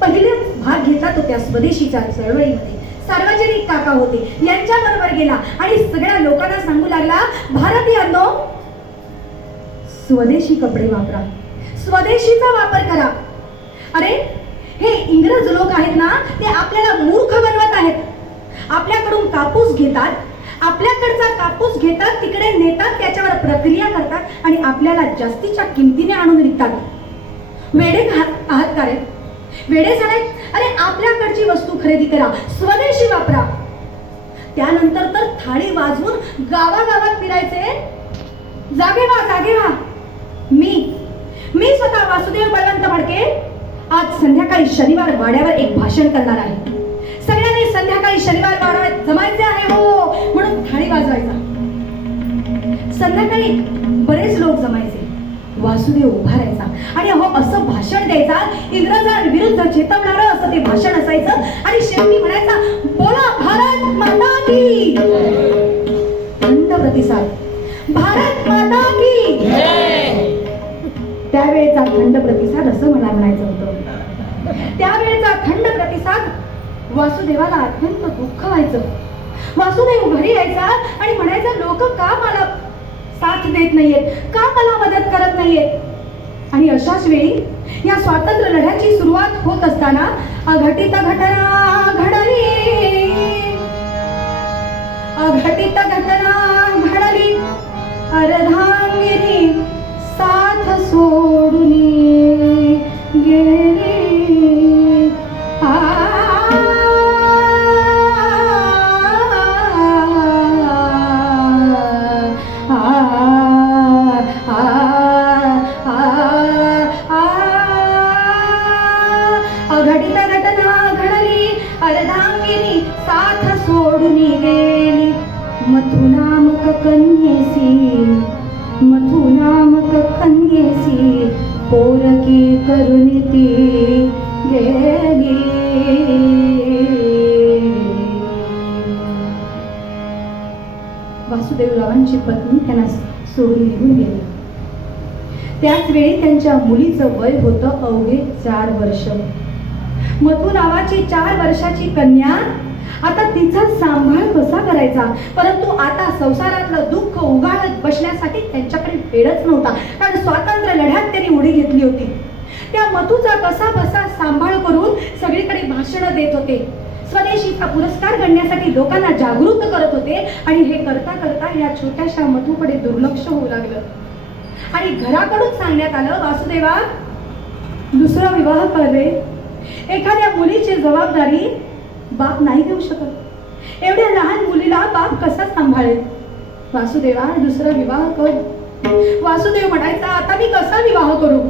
पहिले भाग घेतला तो त्या स्वदेशीच्या चळवळीमध्ये सार्वजनिक काका होते, यांच्या बरोबर गेला आणि सगळ्या लोकांना सांगू लागला, भारतीयांनो, स्वदेशी कपडे वापरा, स्वदेशीचा वापर करा. अरे हे इंग्रज लोक आहेत ना, ते आपल्याला मूर्ख बनवत आहेत. आपल्याकडून कापूस घेतात, आपल्याकडचा कापूस घेतात, तिकडे नेतात, त्याच्यावर प्रक्रिया करतात आणि आपल्याला जास्तीच्या किमतीने आणून विकतात. वेडे आहात का रे? वेडे झाले? अरे आपल्याकडची वस्तू खरेदी करा, स्वदेशी वापरा. त्यानंतर तर थाळी वाजवून गावागावात फिरायचे. जागे व्हा, जागे व्हा. मी स्वतः वासुदेव बळवंत फडके आज संध्याकाळी शनिवार वाड्यावर एक भाषण करणार आहे. सगळ्यांनी संध्याकाळी शनिवार वाड्यावर जमायचे आहे हो म्हणून थाळी वाजवायचा. संध्याकाळी बरेच लोक जमायचे. वासुदेव उभा राहायचा आणि हो असं भाषण द्यायचा, इंग्रजांविरुद्ध चेतवणारं असं ते भाषण असायचं. आणि शेवटी म्हणायचा, बोला भारत माता की. थंड प्रतिसाद, भारत माता की. त्यावेळेचा थंड प्रतिसाद असं मला म्हणायचं होतं. त्यावेळेचा थंड प्रतिसाद वासुदेवाला अत्यंत दुःख व्हायचं. वासुदेव घरी यायचा आणि म्हणायचा, लोक का मला साथ देत नाहीयेत, का मला मदत करत नाहीयेत. आणि अशाच वेळी या स्वातंत्र्य लढ्याची सुरुवात होत असताना अघटित घटना घडली, अघटित घटना घडली. अर्धांगिनी साथ सोडून गेली. अघटित घटना घडली, अर्धांगिनी साथ सोडून गेली. मथुनाम नामक कन्येसी, मधु नामक कन्येसी पोरकी करून ती गेली. वासुदेवरावांची पत्नी त्यांना सोडून निघून गेली. त्याच वेळी त्यांच्या मुलीचं वय होतं अवघे 4 वर्ष. मधु नावाची 4 वर्षाची कन्या, आता तिचा सांभाळ कसा करायचा? परंतु आता संसारातलं दुःख उगाळत बसण्यासाठी त्यांच्याकडे वेळच नव्हता, कारण स्वातंत्र्य लढ्यात त्यांनी उडी घेतली होती. त्या मधूचा कसा बसा सांभाळ करून सगळीकडे भाषणं देत होते, स्वदेशीचा पुरस्कार गणण्यासाठी लोकांना जागृत करत होते. आणि हे करता करता या छोट्याशा मधूकडे दुर्लक्ष होऊ लागलं. आणि घराकडून सांगण्यात आलं, वासुदेवा दुसरा विवाह कर रे. एखाद्या मुलीची जबाबदारी बाप नाही देऊ शकत. एवढ्या लहान मुलीला बाप कसा सांभाळेल? वासुदेवा दुसरा विवाह कर. वासुदेव म्हणायचा, आता मी कसा विवाह करू?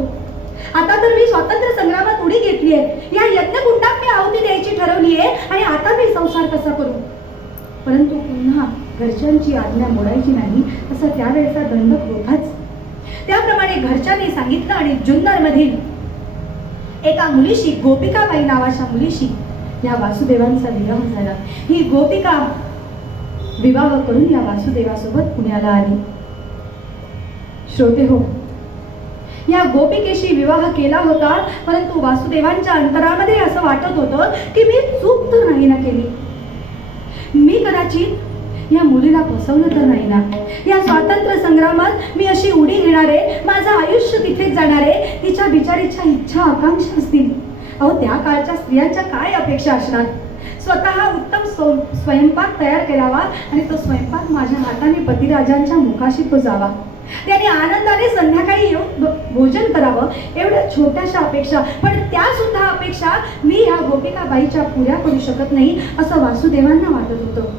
आता तर मी स्वातंत्र्य संग्रामात उडी घेतली आहे, या यज्ञकुंडात मी आहुती द्यायची ठरवली आहे, आणि आता मी संसार कसा करू? परंतु पुन्हा घरच्यांची आज्ञा मोडायची नाही असा त्यावेळेचा दंडक होताच. त्याप्रमाणे घरच्यांनी सांगितलं आणि जुन्नर मधील एका मुलीशी, गोपिकाबाई नावाच्या मुलीशी या वासुदेवांचा विवाह झाला. ही गोपिका विवाह करून या वासुदेवासोबत पुण्याला आली. श्रोते हो, या गोपिकेशी विवाह केला होता, परंतु वासुदेवांच्या अंतरामध्ये असं वाटत होतं की मी चूक तर नाही ना केली. मी कदाचित या मुलीला फसवलं तर नाही ना. या स्वातंत्र्य संग्रामात मी अशी उडी घेणार आहे, माझं आयुष्य तिथेच जाणार आहे. तिच्या बिचारीच्या इच्छा आकांक्षा असतील. अहो, त्या काळच्या स्त्रियांच्या काय अपेक्षा असणार? स्वतः उत्तम स्वयंपाक तयार करावा आणि तो स्वयंपाक माझ्या हाताने पतिराजांच्या मुखाशी तो जावा, त्याने आनंदाने संध्याकाळी येऊन भोजन करावं, एवढ्या छोट्याशा अपेक्षा. पण त्या सुद्धा अपेक्षा मी ह्या गोपिकाबाईच्या पुऱ्या करू शकत नाही असं वासुदेवांना वाटत होतं.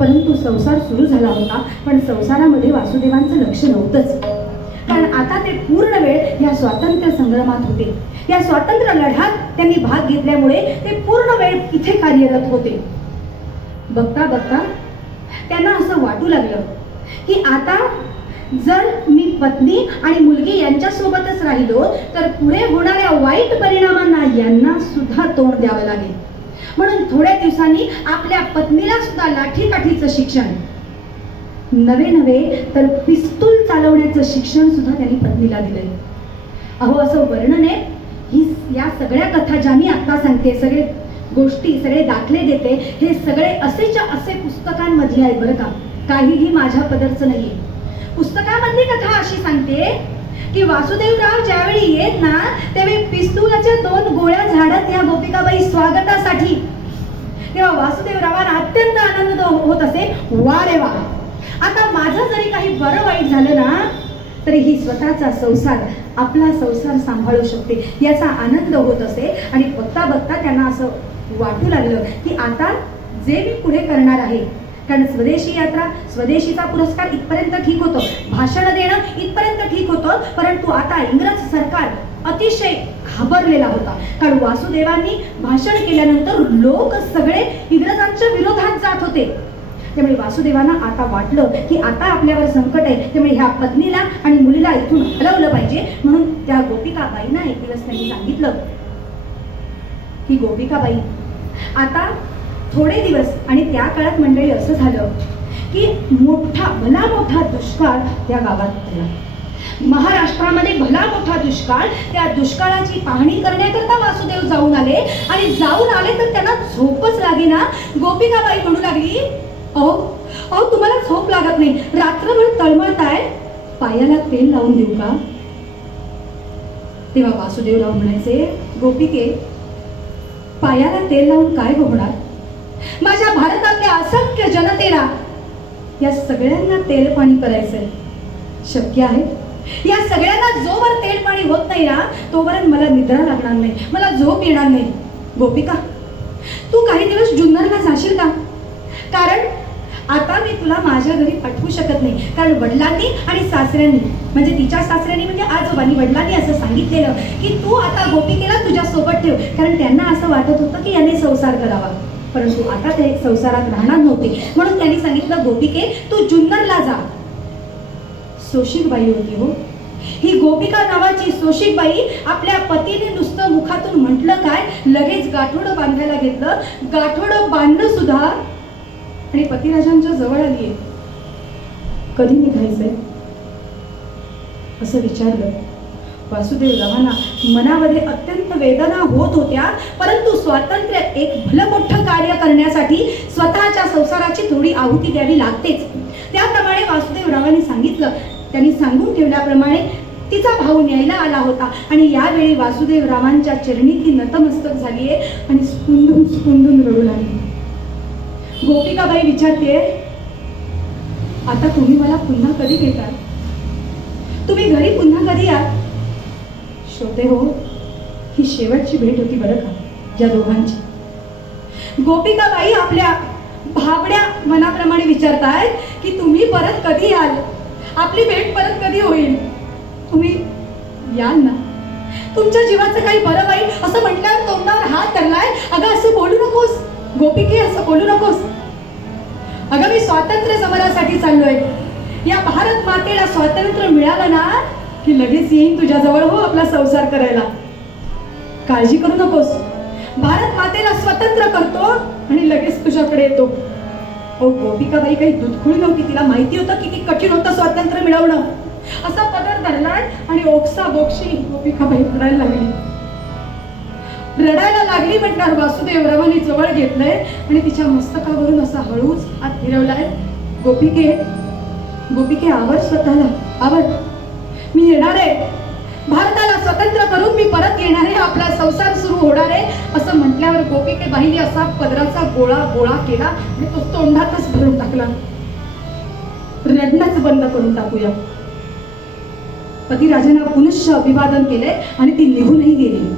परंतु संसार सुरू झाला होता, पण संसारामध्ये वासुदेवांचं लक्ष नव्हतंच, कारण आता ते पूर्ण वेळ या स्वातंत्र्य संग्रामात होते. या स्वातंत्र्य लढ्यात त्यांनी भाग घेतल्यामुळे ते पूर्ण वेळ इथे कार्यरत होते. बघता बघता त्यांना असं वाटू लागलं की आता जर मी पत्नी आणि मुलगी यांच्यासोबतच राहिलो तर पुढे होणाऱ्या वाईट परिणामांना यांना सुद्धा तोंड द्यावं लागेल. म्हणून थोड्या दिवसांनी आपल्या पत्नीला सुद्धा लाठीकाठीचं शिक्षण, नवे तर पिस्तूल चालवण्याचं शिक्षण सुद्धा त्यांनी पत्नीला दिलंय. अहो, असं वर्णन आहे ही या सगळ्या कथा ज्या मी आता सांगते, सगळे गोष्टी, सगळे दाखले देते, हे सगळे असेच्या असे पुस्तकांमधले आहेत बरं का, काहीही माझ्या पदरचं नाहीये. पुस्तकामधली कथा अशी सांगते की वासुदेवराव ज्यावेळी येत ना, त्यावेळी पिस्तुलाच्या 2 गोळ्या झाडत या गोपिकाबाई स्वागतासाठी, तेव्हा वासुदेवरावांना अत्यंत आनंद होत असे. वा रे वा, आता माझं जरी काही बरं वाईट झालं ना तरी ही स्वतःचा संसार, आपला संसार सांभाळू शकते याचा आनंद होत असे. आणि बघता बघता त्यांना असं वाटू लागलं की आता जे मी पुढे करणार आहे, कारण स्वदेशी यात्रा, स्वदेशीचा पुरस्कार इथपर्यंत ठीक होतं, भाषण देणं इथपर्यंत ठीक होतं, परंतु आता इंग्रज सरकार अतिशय घाबरलेला होता. कारण वासुदेवांनी भाषण केल्यानंतर लोक सगळे इंग्रजांच्या विरोधात जात होते. त्यामुळे वासुदेवांना आता वाटलं की आता आपल्यावर संकट आहे, त्यामुळे ह्या पत्नीला आणि मुलीला इथून हलवलं पाहिजे. म्हणून त्या गोपिकाबाईंना एक दिवस त्यांनी सांगितलं की गोपिकाबाई, आता थोडे दिवस, आणि त्या काळात मंडळी असं झालं की भला मोठा दुष्काळ त्या गावात पडला. महाराष्ट्रामध्ये भला मोठा दुष्काळ. त्या दुष्काळाची पाहणी करण्याकरता वासुदेव जाऊन आले, आणि जाऊन आले तर त्यांना झोपच लागेना. गोपिकाबाई म्हणू लागली, अहो तुम्हाला झोप लागत नाही, रात्रभर तळमळताय, पायाला तेल लावून देऊ का? तेव्हा वासुदेवराव म्हणायचे, गोपिके, पायाला तेल लावून काय होणार? माझ्या भारतातल्या असंख्य जनतेला, या सगळ्यांना तेल पाणी करायचंय, शक्य आहे? या सगळ्यांना जोवर तेल पाणी होत नाही ना तोपर्यंत मला निद्रा लागणार नाही, मला झोप येणार नाही. गोपिका, तू काही दिवस जुन्नरला जाशील का? कारण आता मी तुला माझ्या घरी पाठवू शकत नाही, कारण वडिलांनी आणि सासऱ्यांनी, म्हणजे तिच्या सासऱ्यांनी म्हणजे आजोबांनी, वडिलांनी असं सांगितलेलं की तू आता गोपिकेला तुझ्या सोबत ठेव, कारण त्यांना असं वाटत होतं की याने संसार करावा. परंतु आता ते संसारात राहणार नव्हते. म्हणून त्यांनी सांगितलं, गोपिके तू जुन्नरला जा. सोशिकबाई होती हो. ही गोपिका नावाची सोशिकबाई आपल्या पतीने नुसतं मुखातून म्हटलं काय, लगेच गाठोडं बांधायला घेतलं. गाठोडं बांधणं सुद्धा आणि पतिराजांच्या जवळ आलीये. कधी निघायचंय असं विचारलं. वासुदेवरावांना मनामध्ये अत्यंत वेदना होत होत्या, परंतु स्वातंत्र्य एक भलं मोठं कार्य करण्यासाठी स्वतःच्या संसाराची थोडी आहुती द्यावी लागतेच. त्याप्रमाणे वासुदेवरावांनी सांगितलं. त्यांनी सांगून ठेवल्याप्रमाणे तिचा भाऊ न्यायला आला होता आणि यावेळी वासुदेवरावांच्या चरणी ती नतमस्तक झालीये आणि स्पुंदून स्पुंदून रडू लागली. गोपिकाबाई विचारते, आता तुम्ही मला पुन्हा कधी भेटाल? तुम्ही घरी पुन्हा कधी या? श्रोते हो, ही शेवटची भेट होती बरं का या दोघांची. गोपिकाबाई आपल्या भाबड्या मनाप्रमाणे विचारतायत की तुम्ही परत कधी याल? आपली भेट परत कधी होईल? तुम्ही याल ना? तुमच्या जीवाचं काही बरं वाईट असं म्हटल्यावर तोंडावर हात धरलाय. अगं असं बोलू नकोस गोपिके, असं बोलू नकोस. अगं मी स्वातंत्र्य समरासाठी चाललोय. या भारत मातेला स्वातंत्र्य मिळालं ना की लगेच येईन तुझ्याजवळ हो आपला संसार करायला. काळजी करू नकोस. भारत मातेला स्वतंत्र करतो आणि लगेच तुझ्याकडे येतो. हो, गोपिकाबाई काही दुधखुळी नव्हती. तिला माहिती होतं किती कठीण होतं स्वातंत्र्य मिळवणं. असा पदर धरलाय आणि ओक्सा बोक्षी गोपिकाबाई रडायला लागली. रडायला लागली म्हटल्यावर वासुदेवरावांनी जवळ घेतलंय आणि तिच्या मस्तकावरून असा हळूच हात फिरवलाय. गोपिके, गोपिके आवर स्वतःला, आवर. मी येणार आहे. भारताला स्वतंत्र करून मी परत येणार आहे. आपला संसार सुरू होणार आहे. असं म्हटल्यावर गोपिकेबाईंनी असा पदराचा गोळा गोळा केला आणि तो तोंडातच भरून टाकला. रडणंच बंद करून टाकूया. पतिराजांना पुनश्च अभिवादन केले आणि ती निघूनही गेली.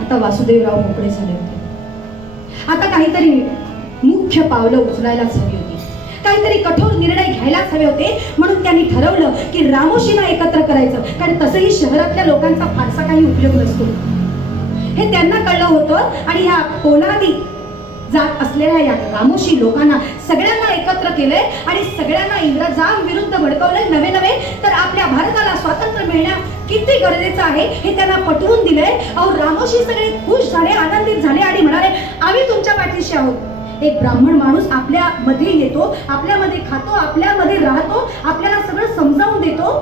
आता वासुदेवराव मोकळे झाले होते. आता काहीतरी मुख्य पावलं उचलायलाच हवी होती. काहीतरी कठोर निर्णय घ्यायलाच हवे होते. म्हणून त्यांनी ठरवलं की रामोशीला एकत्र करायचं. कारण तसंही शहरातल्या लोकांचा फारसा काही उपयोग नसतो हे त्यांना कळलं होतं. आणि ह्या पोलादी जात असलेल्या या रामोशी लोकांना सगळ्यांना एकत्र केलंय आणि सगळ्यांना इंग्रजांविरुद्ध भडकवलंय. नवे नवे तर आपल्या भारताला स्वातंत्र्य मिळणं किती गरजेचं आहे हे त्यांना पटवून दिलंय. अहो, रामोशी सगळे खुश झाले, आनंदित झाले आणि म्हणाले, आम्ही तुमच्या पाठीशी आहोत. एक ब्राह्मण माणूस आपल्या मध्ये येतो, आपल्यामध्ये खातो, आपल्यामध्ये राहतो, आपल्याला सगळं समजावून देतो.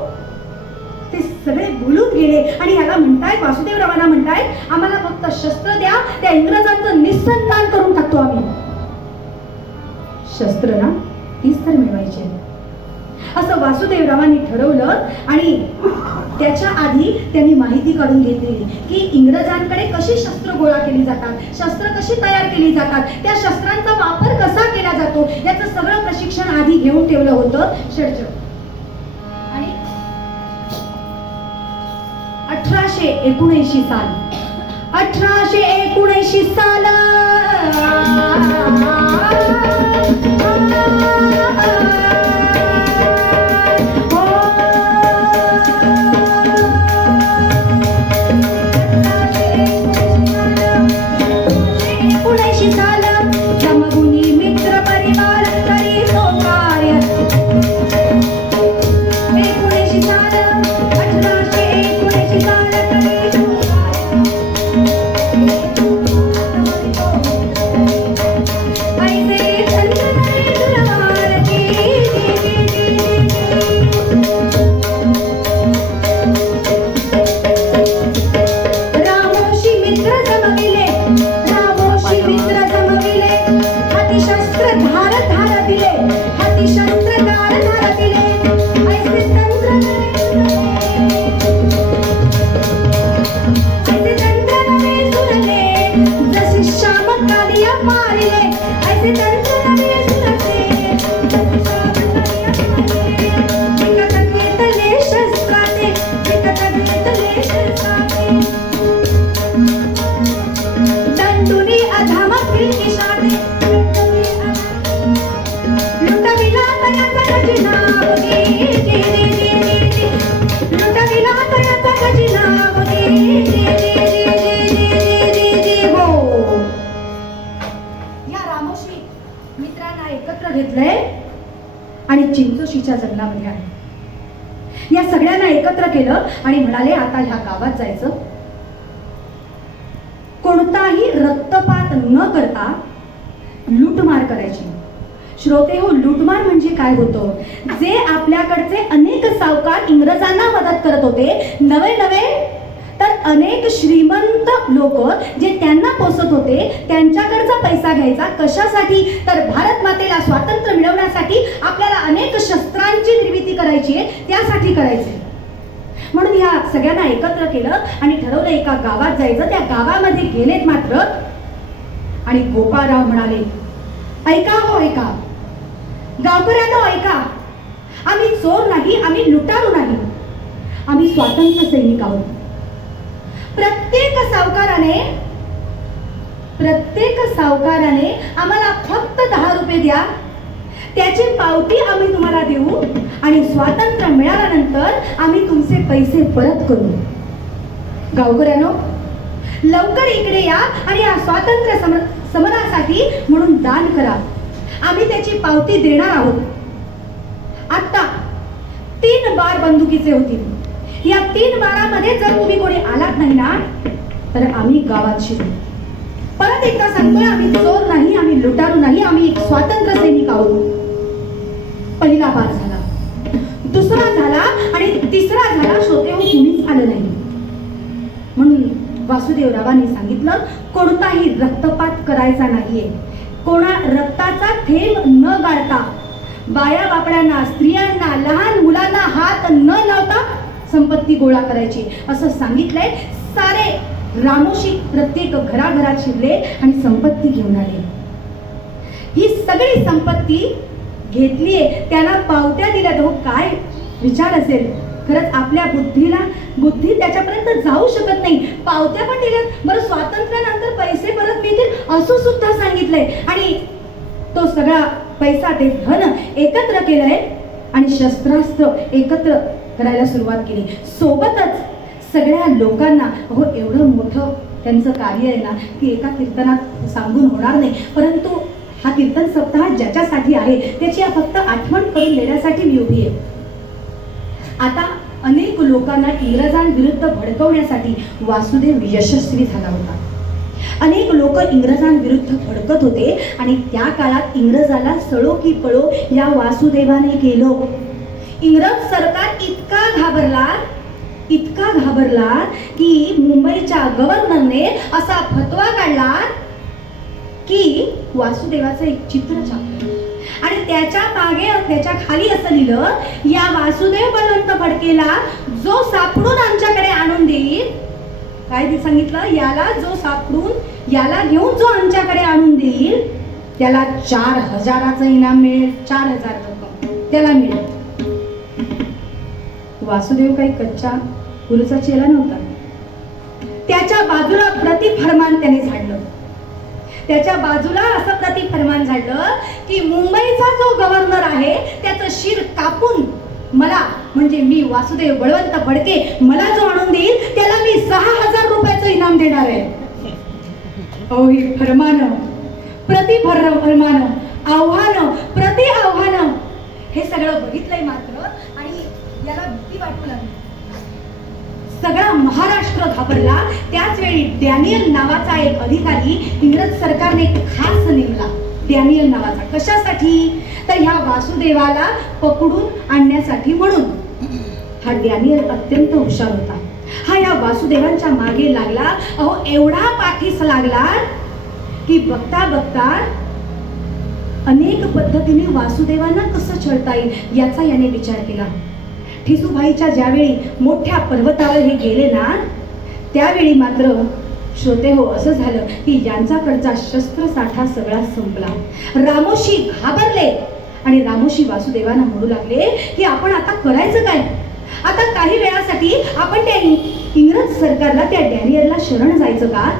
ते सगळे बोलून गेले आणि याला म्हणतायत, वासुदेवरावांना म्हणतायत, आम्हाला फक्त शस्त्र द्या, त्या इंग्रजांचं निस्संतान करून टाकतो आम्ही. शस्त्र ना तीच तर मिळवायची असं वासुदेवरावांनी ठरवलं. आणि त्याच्या आधी त्यांनी माहिती काढून घेतली की इंग्रजांकडे कशी शस्त्र गोळा केली जातात, शस्त्र कशी तयार केली जातात, त्या शस्त्रांचा वापर कसा केला जातो याचं सगळं प्रशिक्षण आधी घेऊन ठेवलं होतं षडज. आणि 1879 साल 1879 साल I say एकत्र घेतलंय आणि चिंचोशीच्या जंगलामध्ये आहे. या सगळ्यांना एकत्र केलं आणि म्हणाले आता ह्या गावात जायचं, कोणताही रक्तपात न करता लूटमार करायची. श्रोते हो, लूटमार म्हणजे काय होतं? जे आपल्याकडचे अनेक सावकार इंग्रजांना मदत करत होते, नवे नवे तर अनेक श्रीमंत लोक जे त्यांना पोसत होते, त्यांच्याकडचा पैसा घ्यायचा. कशासाठी? तर भारत मातेला स्वातंत्र्य मिळवण्यासाठी आपल्याला अनेक शस्त्रांची निर्मिती करायची आहे, त्यासाठी करायचे. म्हणून ह्या सगळ्यांना एकत्र केलं आणि ठरवलं एका गावात जायचं. त्या गावामध्ये गेलेत मात्र आणि गोपाळराव म्हणाले, ऐका हो ऐका, गावकऱ्यांनो ऐका, आम्ही चोर नाही, आम्ही लुटारू नाही, आम्ही स्वातंत्र्य सैनिक आहोत. प्रत्येक सावकाराने आम्हाला फक्त 10 रुपये द्या, त्याची पावती आम्ही तुम्हाला देऊ आणि स्वातंत्र्य मिळाल्यानंतर आम्ही तुमचे पैसे परत करू. गावकऱ्यांनो, लवकर इकडे या आणि या स्वातंत्र्य समरासाठी म्हणून दान करा, आम्ही त्याची पावती देणार आहोत. आता 3 बार बंदुकीचे होतील. या 3 बारामध्ये जर तुम्ही कोणी आलात नाही ना तर आम्ही गावात शिरू. परत एकदा सांगतोय, आम्ही चोर नाही, आम्ही लुटारू नाही, आम्ही एक स्वातंत्र्य सैनिक आहोत. पहिला बार झाला, दुसरा झाला आणि तिसरा झाला. श्रोते हो, कुणीच आलं नाही. म्हणून वासुदेवरावांनी सांगितलं, कोणताही रक्तपात करायचा नाहीये, कोणा रक्ताचा थेंब न गाळता, बाया बापड्यांना, स्त्रियांना, लहान मुलांना हात न लावता संपत्ती गोळा करायची असं सांगितलंय. सारे रामोशी प्रत्येक घराघरात शिरले आणि संपत्ती घेऊन आले. ही सगळी संपत्ती घेतलीये, त्यांना पावत्या दिल्या. तो काय विचार असेल? खरंच आपल्या बुद्धी त्याच्यापर्यंत जाऊ शकत नाही. पावत्या पण दिल्यात, बरं स्वातंत्र्यानंतर पैसे परत मिळतील असं सुद्धा सांगितलंय. आणि तो सगळा पैसा, ते धन एकत्र केलंय आणि शस्त्रास्त्र एकत्र करायला सुरुवात केली. सोबतच सगळ्या लोकांना, हो एवढं मोठं त्यांचं कार्य आहे ना की एका कीर्तनात सांगून होणार नाही, परंतु हा कीर्तन सप्ताह ज्याच्यासाठी आहे त्याची फक्त आठवण करून देण्यासाठी मी उभी आहे. आता अनेक लोकांना इंग्रजांविरुद्ध भडकवण्यासाठी वासुदेव यशस्वी झाला होता. अनेक लोक इंग्रजांविरुद्ध भडकत होते आणि त्या काळात इंग्रजाला सळो की पळो या वासुदेवाने केलं. इंग्रज सरकार इतका घाबरला की मुंबईच्या गव्हर्नरने असा फतवा काढला की वासुदेवाचं एक चित्र छापलं आणि त्याच्या मागे, त्याच्या खाली असं लिहिलं, या वासुदेव बळवंत फडकेला जो सापडून आमच्याकडे आणून देईल. काय सांगितलं? याला जो सापडून, याला घेऊन जो आमच्याकडे आणून देईल त्याला 4000चं इनाम मिळेल. 4000 रक्कम त्याला मिळेल. वासुदेव काही कच्चा गुरुचा चेला नव्हता. त्याच्या बाजूला प्रतिफरमान त्याने झाडलं. त्याच्या बाजूला असं प्रतिफरमान झाडलं की मुंबईचा जो गव्हर्नर आहे त्याचं शिर कापून मला, म्हणजे मी वासुदेव बळवंत फडके, मला जो आणून देईल त्याला मी 6000 रुपयाचं इनाम देणार आहे. हो, ही फरमान, प्रतिफरमान, आव्हान, प्रति आव्हान, हे सगळं बघितलंय मात्र आणि याला भीती वाटू लागली. सगळा महाराष्ट्र घाबरला. त्याच वेळी डॅनियल नावाचा एक अधिकारी इंग्रज सरकारने खास नेमला. डॅनियल नावाचा. कशासाठी? तर ह्या वासुदेवाला पकडून आणण्यासाठी. म्हणून हा डॅनियल अत्यंत हुशार होता. हा या वासुदेवांच्या मागे लागला. अहो, एवढा पाठीस लागला की बघता बघता अनेक पद्धतीने वासुदेवांना कसं छळता येईल याचा याने विचार केला. ठिसूभाईच्या ज्यावेळी मोठ्या पर्वतावर हे गेले ना, त्यावेळी मात्र श्रोते हो असं झालं की यांच्याकडचा शस्त्रसाठा सगळा संपला. रामोशी घाबरले आणि रामोशी वासुदेवांना म्हणू लागले की आपण आता करायचं काय? आता काही वेळासाठी आपण त्या इंग्रज सरकारला, त्या डॅनियलला शरण जायचं का?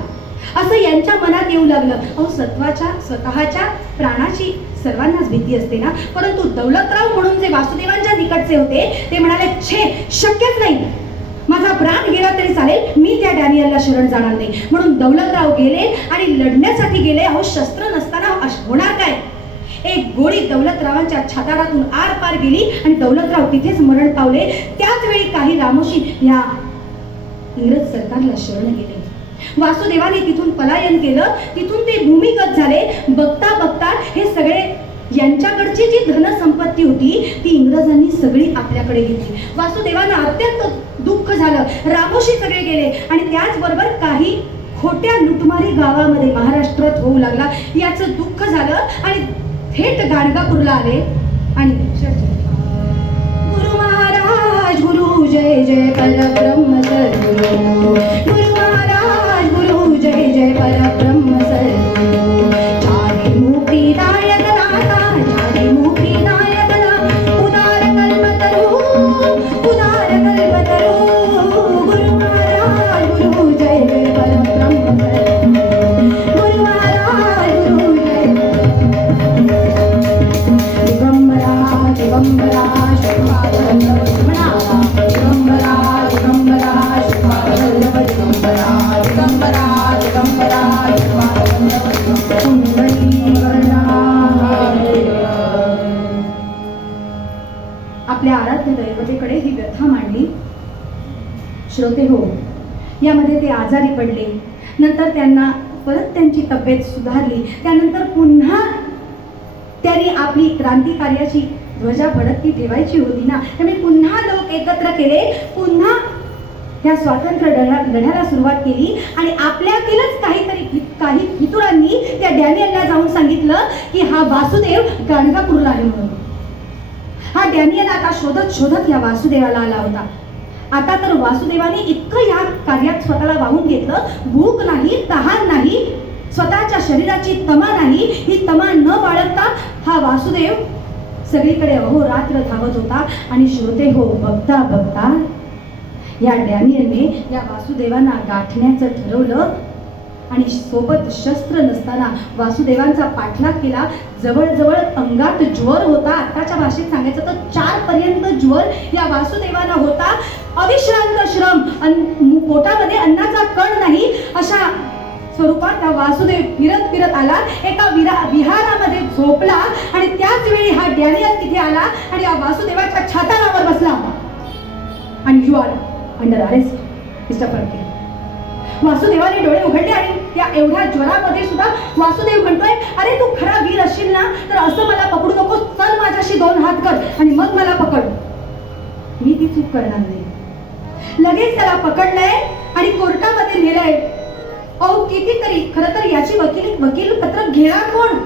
असं यांच्या मनात येऊ लागलं. अहो, स्वतःच्या प्राणाची सर्वांनाच भीती असते ना, परंतु दौलतराव म्हणून जे वासुदेवांच्या निकटचे होते ते म्हणाले, छे, शक्यच नाही, माझा प्राण गेला तरी चालेल, मी त्या डॅनियलला शरण जाणार नाही. म्हणून दौलतराव गेले आणि लढण्यासाठी गेले. अहो, शस्त्र नसताना होणार काय? एक गोळी दौलतरावांच्या छाताडातून आर पार गेली आणि दौलतराव तिथेच मरण पावले. त्याच वेळी काही रामोशी या इंग्रज सरकारला शरण गेले. वासुदेवाने तिथून पलायन केलं. तिथून ते भूमिगत झाले. बघता बघता हे सगळे यांच्याकडची जी धनसंपत्ती होती ती इंग्रजांनी सगळी आपल्याकडे घेतली. वासुदेवांना अत्यंत दुःख झालं. रामोशी सगळे गेले आणि त्याचबरोबर काही खोट्या लुटमारी गावामध्ये महाराष्ट्रात होऊ लागला. याचं दुःख झालं आणि थेट गाणगापूरला आले आणि गुरु महाराज गुरु जय जय परब्रह्म सद्गुरु, गुरु महाराज गुरु जय जय परब्रह्म सद्गुरु, चारी मुक्ती दायक दाता, चारी मुक्ती दायक दाता, उदार कल्पतरू, उदार कल्पतरू, गुरु महाराज गुरु जय जय परब्रह्म सद्गुरु, गुरु महाराज गुरु जय दिगंबरा दिगंबरा शुभावल्लभ दिगंबरा दिगंबरा दिगंबरा शुभावल्लभ दिगंबरा दिगंबरा दिगंबरा शुभावल्लभ दिगंबरा. आपल्या आराध्य दैवतेकडे ही व्यथा मांडली. श्रोते हो, यामध्ये ते आजारी पडले. नंतर त्यांना परत त्यांची तब्येत सुधारली. त्यानंतर पुन्हा त्यांनी आपली क्रांतिकार्याची ध्वजा फडकती ठेवायची होती ना, त्यामुळे पुन्हा लोक एकत्र केले. पुन्हा त्या स्वातंत्र्य लढ्याला सुरुवात केली आणि आपल्यातीलच काही फितुरांनी त्या डॅनियलला जाऊन सांगितलं की हा वासुदेव गाणगापूरला आहे म्हणून. हा डॅनियल आता शोधत शोधत या वासुदेवाला आला होता. आता तर वासुदेवाने इतकं या कार्यात स्वतःला वाहून घेतलं. भूक नाही, तहान नाही, स्वतःच्या शरीराची तमा नाही. ही तमा न बाळगता हा वासुदेव सगळीकडे अहोरात्र धावत होता. आणि श्रोते हो, बघता बघता या डॅनियलने या वासुदेवांना गाठण्याचं ठरवलं आणि सोबत शस्त्र नसताना वासुदेवांचा पाठलाग केला. जवळजवळ अंगात ज्वर होता. आताच्या भाषेत सांगायचं तर 4 पर्यंत ज्वर या वासुदेवांना होता. अविश्रांत श्रम, पोटामध्ये अन्नाचा कण नाही अशा स्वरूपात हा वासुदेव फिरत फिरत आला. एका विहारामध्ये झोपला आणि त्याच वेळी हा डॅनियल तिथे आला आणि या वासुदेवाच्या छाताडावर बसला आणि you are under arrest mister Phadke. वासुदेवाने डोळे उघडले आणि त्या एवढ्या ज्वरामध्ये सुद्धा वासुदेव म्हणतोय, अरे तू खरा वीर असशील ना तर असं मला पकडू नको, चल माझ्याशी 2 हात कर आणि मग मला पकड. मी ती चूक करणार नाही. लगेच त्याला पकडलंय आणि कोर्टामध्ये नेलंय. अहो कितीतरी, खरं तर याची वकील पत्र घेणार कोण?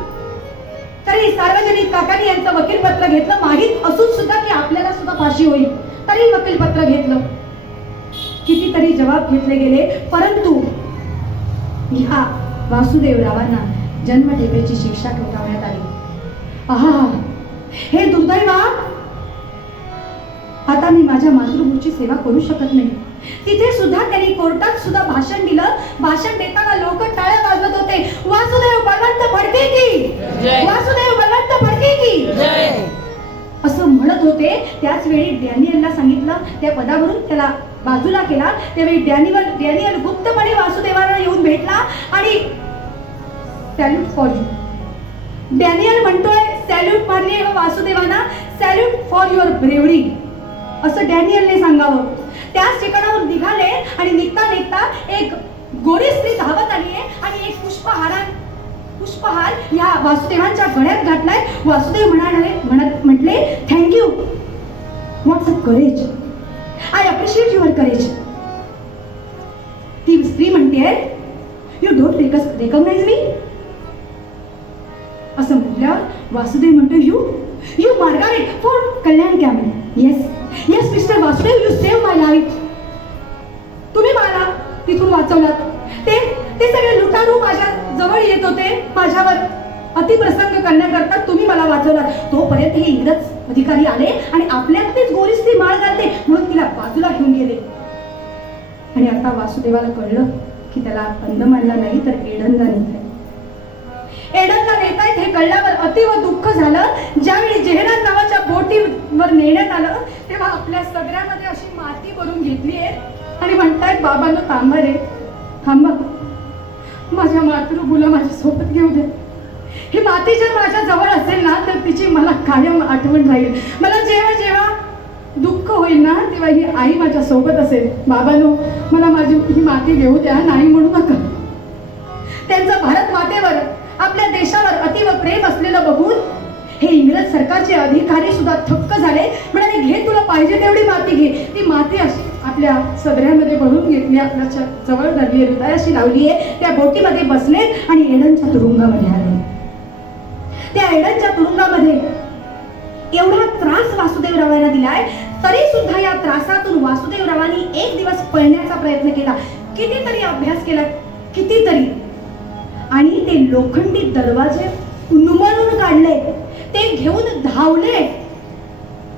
तरी सार्वजनिक काकांनी यांचं वकील पत्र घेतलं. माहीत असून सुद्धा की आपल्याला सुद्धा फाशी होईल, तरी वकील पत्र घेतलं. कितीतरी जबाब घेतले गेले, परंतु ह्या वासुदेवरावांना जन्मठेपेची शिक्षा ठोठावण्यात आली. आहा, हे दुर्दैव. आता मी माझ्या मातृभूमीची सेवा करू शकत नाही. तिथे सुद्धा त्यांनी कोर्टात सुद्धा भाषण दिलं. भाषण देताना लोक टाळ्या वाजवत होते. वासुदेव बळवंत फडके की जय, वासुदेव बळवंत फडके की जय असं म्हणत होते. त्याच वेळी डॅनियलला सांगितलं, त्या पदावरून त्याला बाजूला केला. त्यावेळी डॅनियल गुप्तपणे वासुदेवाला येऊन भेटला आणि सॅल्यूट फॉर यू. डॅनियल म्हणतोय, सॅल्यूट मारली वासुदेवांना, सॅल्यूट फॉर युअर ब्रेवरी असं डॅनियलने सांगावं. त्याच ठिकाणावर निघाले आणि निघता निघता एक गोरी स्त्री धावत आली आहे आणि एक पुष्पहार ह्या वासुदेवांच्या गळ्यात घातलाय. वासुदेव म्हटले, thank you, what's a courage, I appreciate your courage. ती स्त्री म्हणते, यू डोंट रिकॉग्नाइज मी. असं म्हटल्यावर वासुदेव म्हणतो, you Margaret for Kalyan camp. Yes mister Vasudev, you save my life. तुम्ही मला तिथून वाचवलात. ते सगळे लुटारू माझ्या जवळ येत होते, माझ्यावर अतिप्रसंग करण्याकरता तुम्ही मला वाचवलात. तोपर्यंत हे इंग्रज अधिकारी आले आणि आपल्यातलीच गोरीस ती माळ घालते म्हणून तिला बाजूला घेऊन गेले. आणि आता वासुदेवाला कळलं की त्याला अंदमानला नाही तर एडनला नेतायत. एडनला नेतायत हे कळल्यावर अतिव दुःख झालं. ज्यावेळी जेहरान नावाच्या बोटीवर नेण्यात आलं तेव्हा आपल्या सगळ्यामध्ये अशी माती भरून घेतली आहे आणि म्हणतायत, बाबांनो थांबा रे, थांबा, माझ्या मातृभूला माझ्या सोबत घेऊ दे. ही माती जर माझ्या जवळ असेल ना तर तिची मला कायम आठवण राहील. मला जेव्हा जेव्हा दुःख होईल ना तेव्हा ही आई माझ्या सोबत असेल. बाबांनो, मला माझी ही माती घेऊ द्या, नाही म्हणू नका. त्यांचं भारत मातेवर, आपल्या देशावर अतिव प्रेम असलेलं बघून हे इंग्रज सरकारचे अधिकारी सुद्धा थक्क झाले. म्हणाले, घे, तुला पाहिजे तेवढी माती घे. ती माती अशी आपल्या सदऱ्यामध्ये भरून घेतली, आपल्या जवळ धरली, हृदयाशी लावली आहे. त्या बोटीमध्ये बसले आणि एडनच्या तुरुंगामध्ये आले. त्या एडनच्या तुरुंगामध्ये एवढा त्रास वासुदेवरावांना दिलाय, तरी सुद्धा या त्रासातून वासुदेवरावांनी एक दिवस पळण्याचा प्रयत्न केला. कितीतरी अभ्यास केला, कितीतरी, आणि ते लोखंडी दरवाजे उन्मळून काढले, ते घेऊन धावले.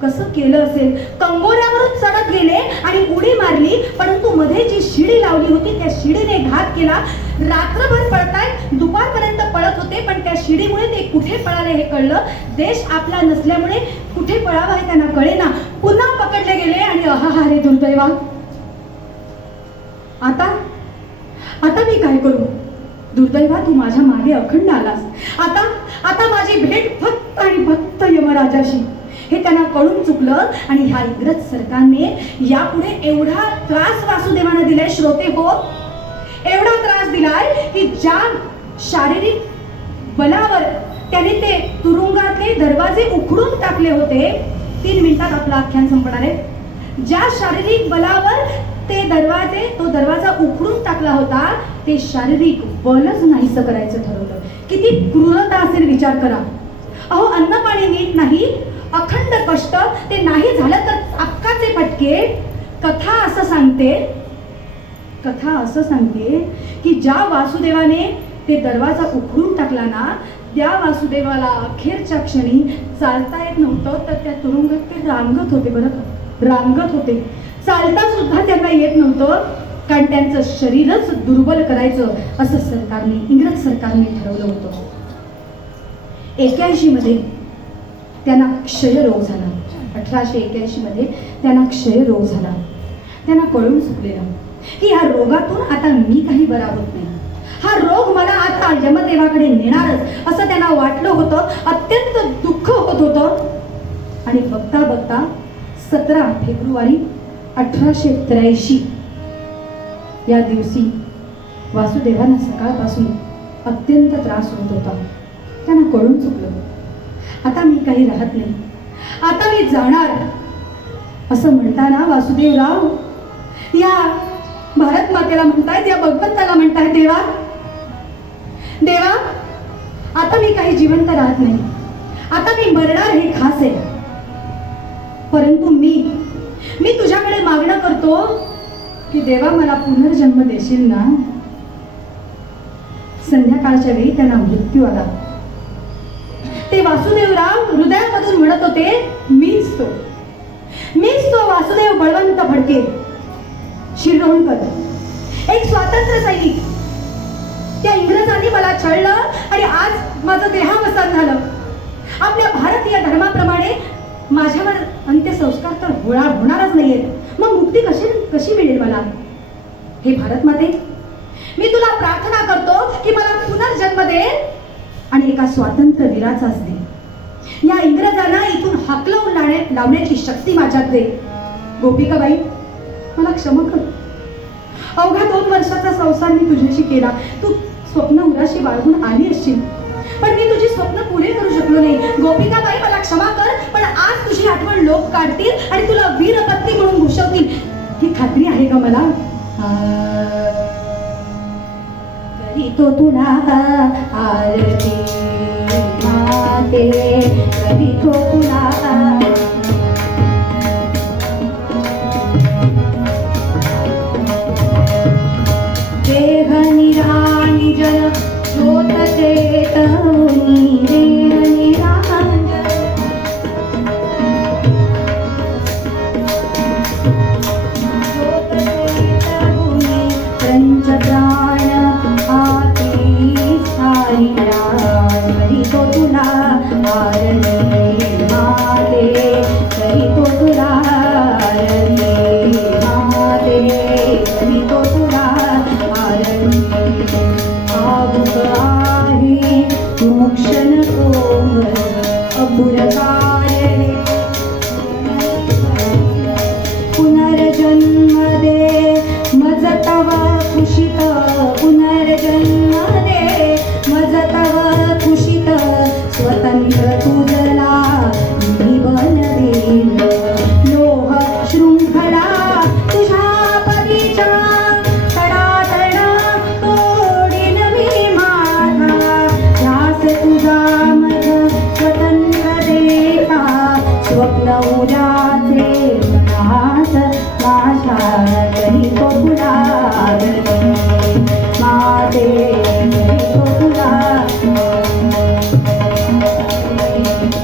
कसं केलं असेल? कंगोऱ्यावरून चढत गेले आणि उडी मारली, परंतु मध्ये जी शिडी लावली होती त्या शिडीने घात केला. रात्रभर पळतायत, दुपारपर्यंत पळत होते, पण त्या शिडीमुळे ते कुठे पळाले हे कळलं. देश आपला नसल्यामुळे कुठे पळावं हे त्यांना कळेना. पुन्हा पकडले गेले आणि अहाहा रे दुर्दैवा, आता मी काय करू? दुर्दैवा, तू माझ्या मागे अखंड आलास. आता माझी भेट फक्त आणि फक्त यमराजाशी. हे त्यांना कळून चुकलं आणि ह्या इंग्रज सरकारने यापुढे एवढा त्रास वासुदेवांना दिलाय, श्रोते हो, एवढा त्रास दिलाय की ज्या शारीरिक बलावर त्याने ते तुरुंगातले दरवाजे उखडून टाकले होते, 3 मिनिटात आपलं आख्यान संपणार आहे. ज्या शारीरिक बलावर तो दरवाजा उखडून टाकला होता, ते शारीरिक बलच नाहीसं करायचं ठरवलं. किती क्रूरता असेल विचार करा. अहो, अन्न पाणी नीट नाही, अखंड कष्ट, ते नाही झालं तर अक्काचे फटके. कथा असं सांगते की ज्या वासुदेवाने ते दरवाजा उखडून टाकला ना, त्या वासुदेवाला अखेरच्या क्षणी चालता येत नव्हतं, तर त्या तुरुंगात ते रांगत होते. बरं का, रांगत होते. चालता सुद्धा त्यांना येत नव्हतं, कारण त्यांचं शरीरच दुर्बल करायचं असं इंग्रज सरकारने ठरवलं होतं. 81 मध्ये त्यांना क्षयरोग झाला. 1881 मध्ये त्यांना क्षयरोग झाला. त्यांना कळून चुकलेलं की या रोगातून आता मी काही बरा होत नाही, हा रोग मला आता यमदेवाकडे नेणारच असं त्यांना वाटलं होतं. अत्यंत दुःख होत होतं. आणि बघता बघता 17 फेब्रुवारी 1883 या दिवशी वासुदेवांना सकाळपासून अत्यंत त्रास होत होता. त्यांना कळून चुकलं, आता मी काही राहत नाही, आता मी जाणार. असं म्हणताना वासुदेवराव या भारत मातेला म्हणतायत, या भगवंताला म्हणतायत, देवा, आता मी काही जिवंत राहत नाही, आता मी मरणार हे खास आहे. परंतु मी तुझ्याकडे मागणं करतो की देवा, मला पुनर्जन्म देशील ना? संध्याकाळच्या वेळी त्यांना मृत्यू आला. ते वासुदेवराव हृदयामधून म्हणत होते, मीच तो वासुदेव बळवंत फडके शिरोडकर, एक स्वातंत्र्य सैनिक. त्या इंग्रजांनी मला छळलं आणि आज माझं देहावसान झालं. आपल्या भारतीय धर्माप्रमाणे माझ्यावर अंत्यसंस्कार तर होणारच नाहीये, मग मुक्ती कशी मिळेल मला? हे भारत माते, मी तुला प्रार्थना करतो की मला पुनर्जन्म दे आणि एका स्वातंत्र्य वीराचाच दे. या इंग्रजांना इथून हाकलवून लावण्याची शक्ती माझ्यात दे. गोपिकाबाई, मला क्षमा कर. अवघ्या 2 वर्षाचा संसार मी तुझ्याशी केला. तू स्वप्न उराशी बाळगून आली असशील, पण मी तुझी स्वप्न पुरे करू शकलो नाही. गोपिकाबाई, मला क्षमा कर, पण आज तुझी आठवण लोक काढतील आणि तुला वीरपत्नी म्हणून घोषवतील, ही खात्री आहे का मला? करीतो तुला आरती माते, करीतो तुला देह निरांजन ज्योत चेतनी, देह निरांजन ज्योत चेतनी, पंचप्राण आती सारिया. करीतो तुला आरती माते, तारणे पुनर्जन्म दे मज तव कुशित पुनर्जन्म दे मज तव कुशित स्वतंत्र तुझला मी बनवीन लोह शृंखला तुझ्या पदीच्या तडातडा तोडीन मी माझा ध्यास तुझा मज स्वतंत्र देखा स्वप्न उजाचे मनात माझ्या कधी तो तुला माते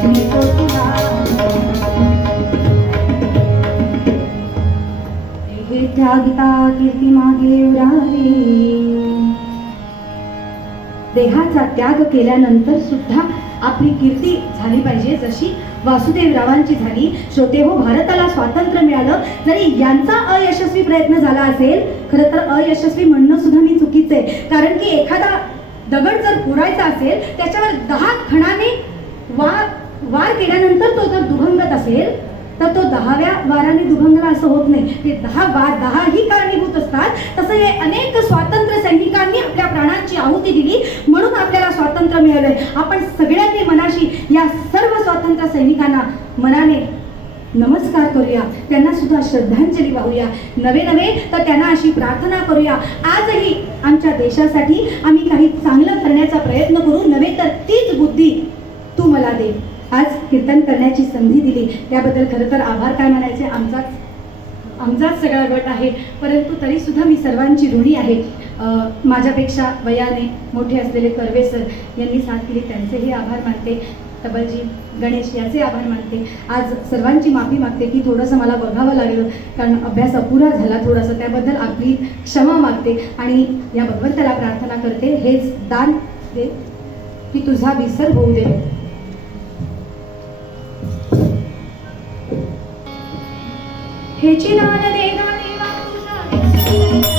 कधी तो तुला त्यागिता कीर्ती मागे उरावी देहाचा त्याग केल्यानंतर सुद्धा आपली कीर्ती झाली पाहिजे जशी वासुदेवरावांची झाली. श्रोते हो, भारताला स्वातंत्र्य मिळालं जरी यांचा अयशस्वी प्रयत्न झाला असेल. खरं तर अयशस्वी म्हणणं सुद्धा मी चुकीचं आहे, कारण की एखादा दगड जर पुरायचा असेल त्याच्यावर 10 खणाने वार केल्यानंतर तो जर दुभंगत असेल तर तो 10व्या वाराने दुभंगला असं होत नाही. ते 10 वार 10 ही कारणीभूत असतात. तसं हे अनेक स्वातंत्र्य सैनिकांनी आपल्या प्राणांची आहुती दिली म्हणून आपल्याला स्वातंत्र्य मिळालंय. आपण सगळ्यांनी मनाशी या सर्व स्वातंत्र्य सैनिकांना मनाने नमस्कार करूया, त्यांना सुद्धा श्रद्धांजली वाहूया. नवे तर त्यांना अशी प्रार्थना करूया, आजही आमच्या देशासाठी आम्ही काही चांगलं करण्याचा प्रयत्न करू. नव्हे तर तीच बुद्धी तू मला दे. आज कीर्तन करण्याची संधी दिली त्याबद्दल खरं तर आभार काय म्हणायचे, आमचाच सगळा गट आहे, परंतु तरी सुद्धा मी सर्वांची ऋणी आहे. माझ्यापेक्षा वयाने मोठे असलेले कर्वे सर यांनी साथ केली त्यांचेही आभार मानते. तबलजी गणेश याचे आभार मानते. आज सर्वांची माफी मागते की थोडंसं मला बघावं लागलं कारण अभ्यास अपुरा झाला थोडासा, त्याबद्दल आपली क्षमा मागते आणि या भगवंताला प्रार्थना करते हेच दान दे की तुझा विसर होऊ दे. हेची दान दे देवा तुझा विसर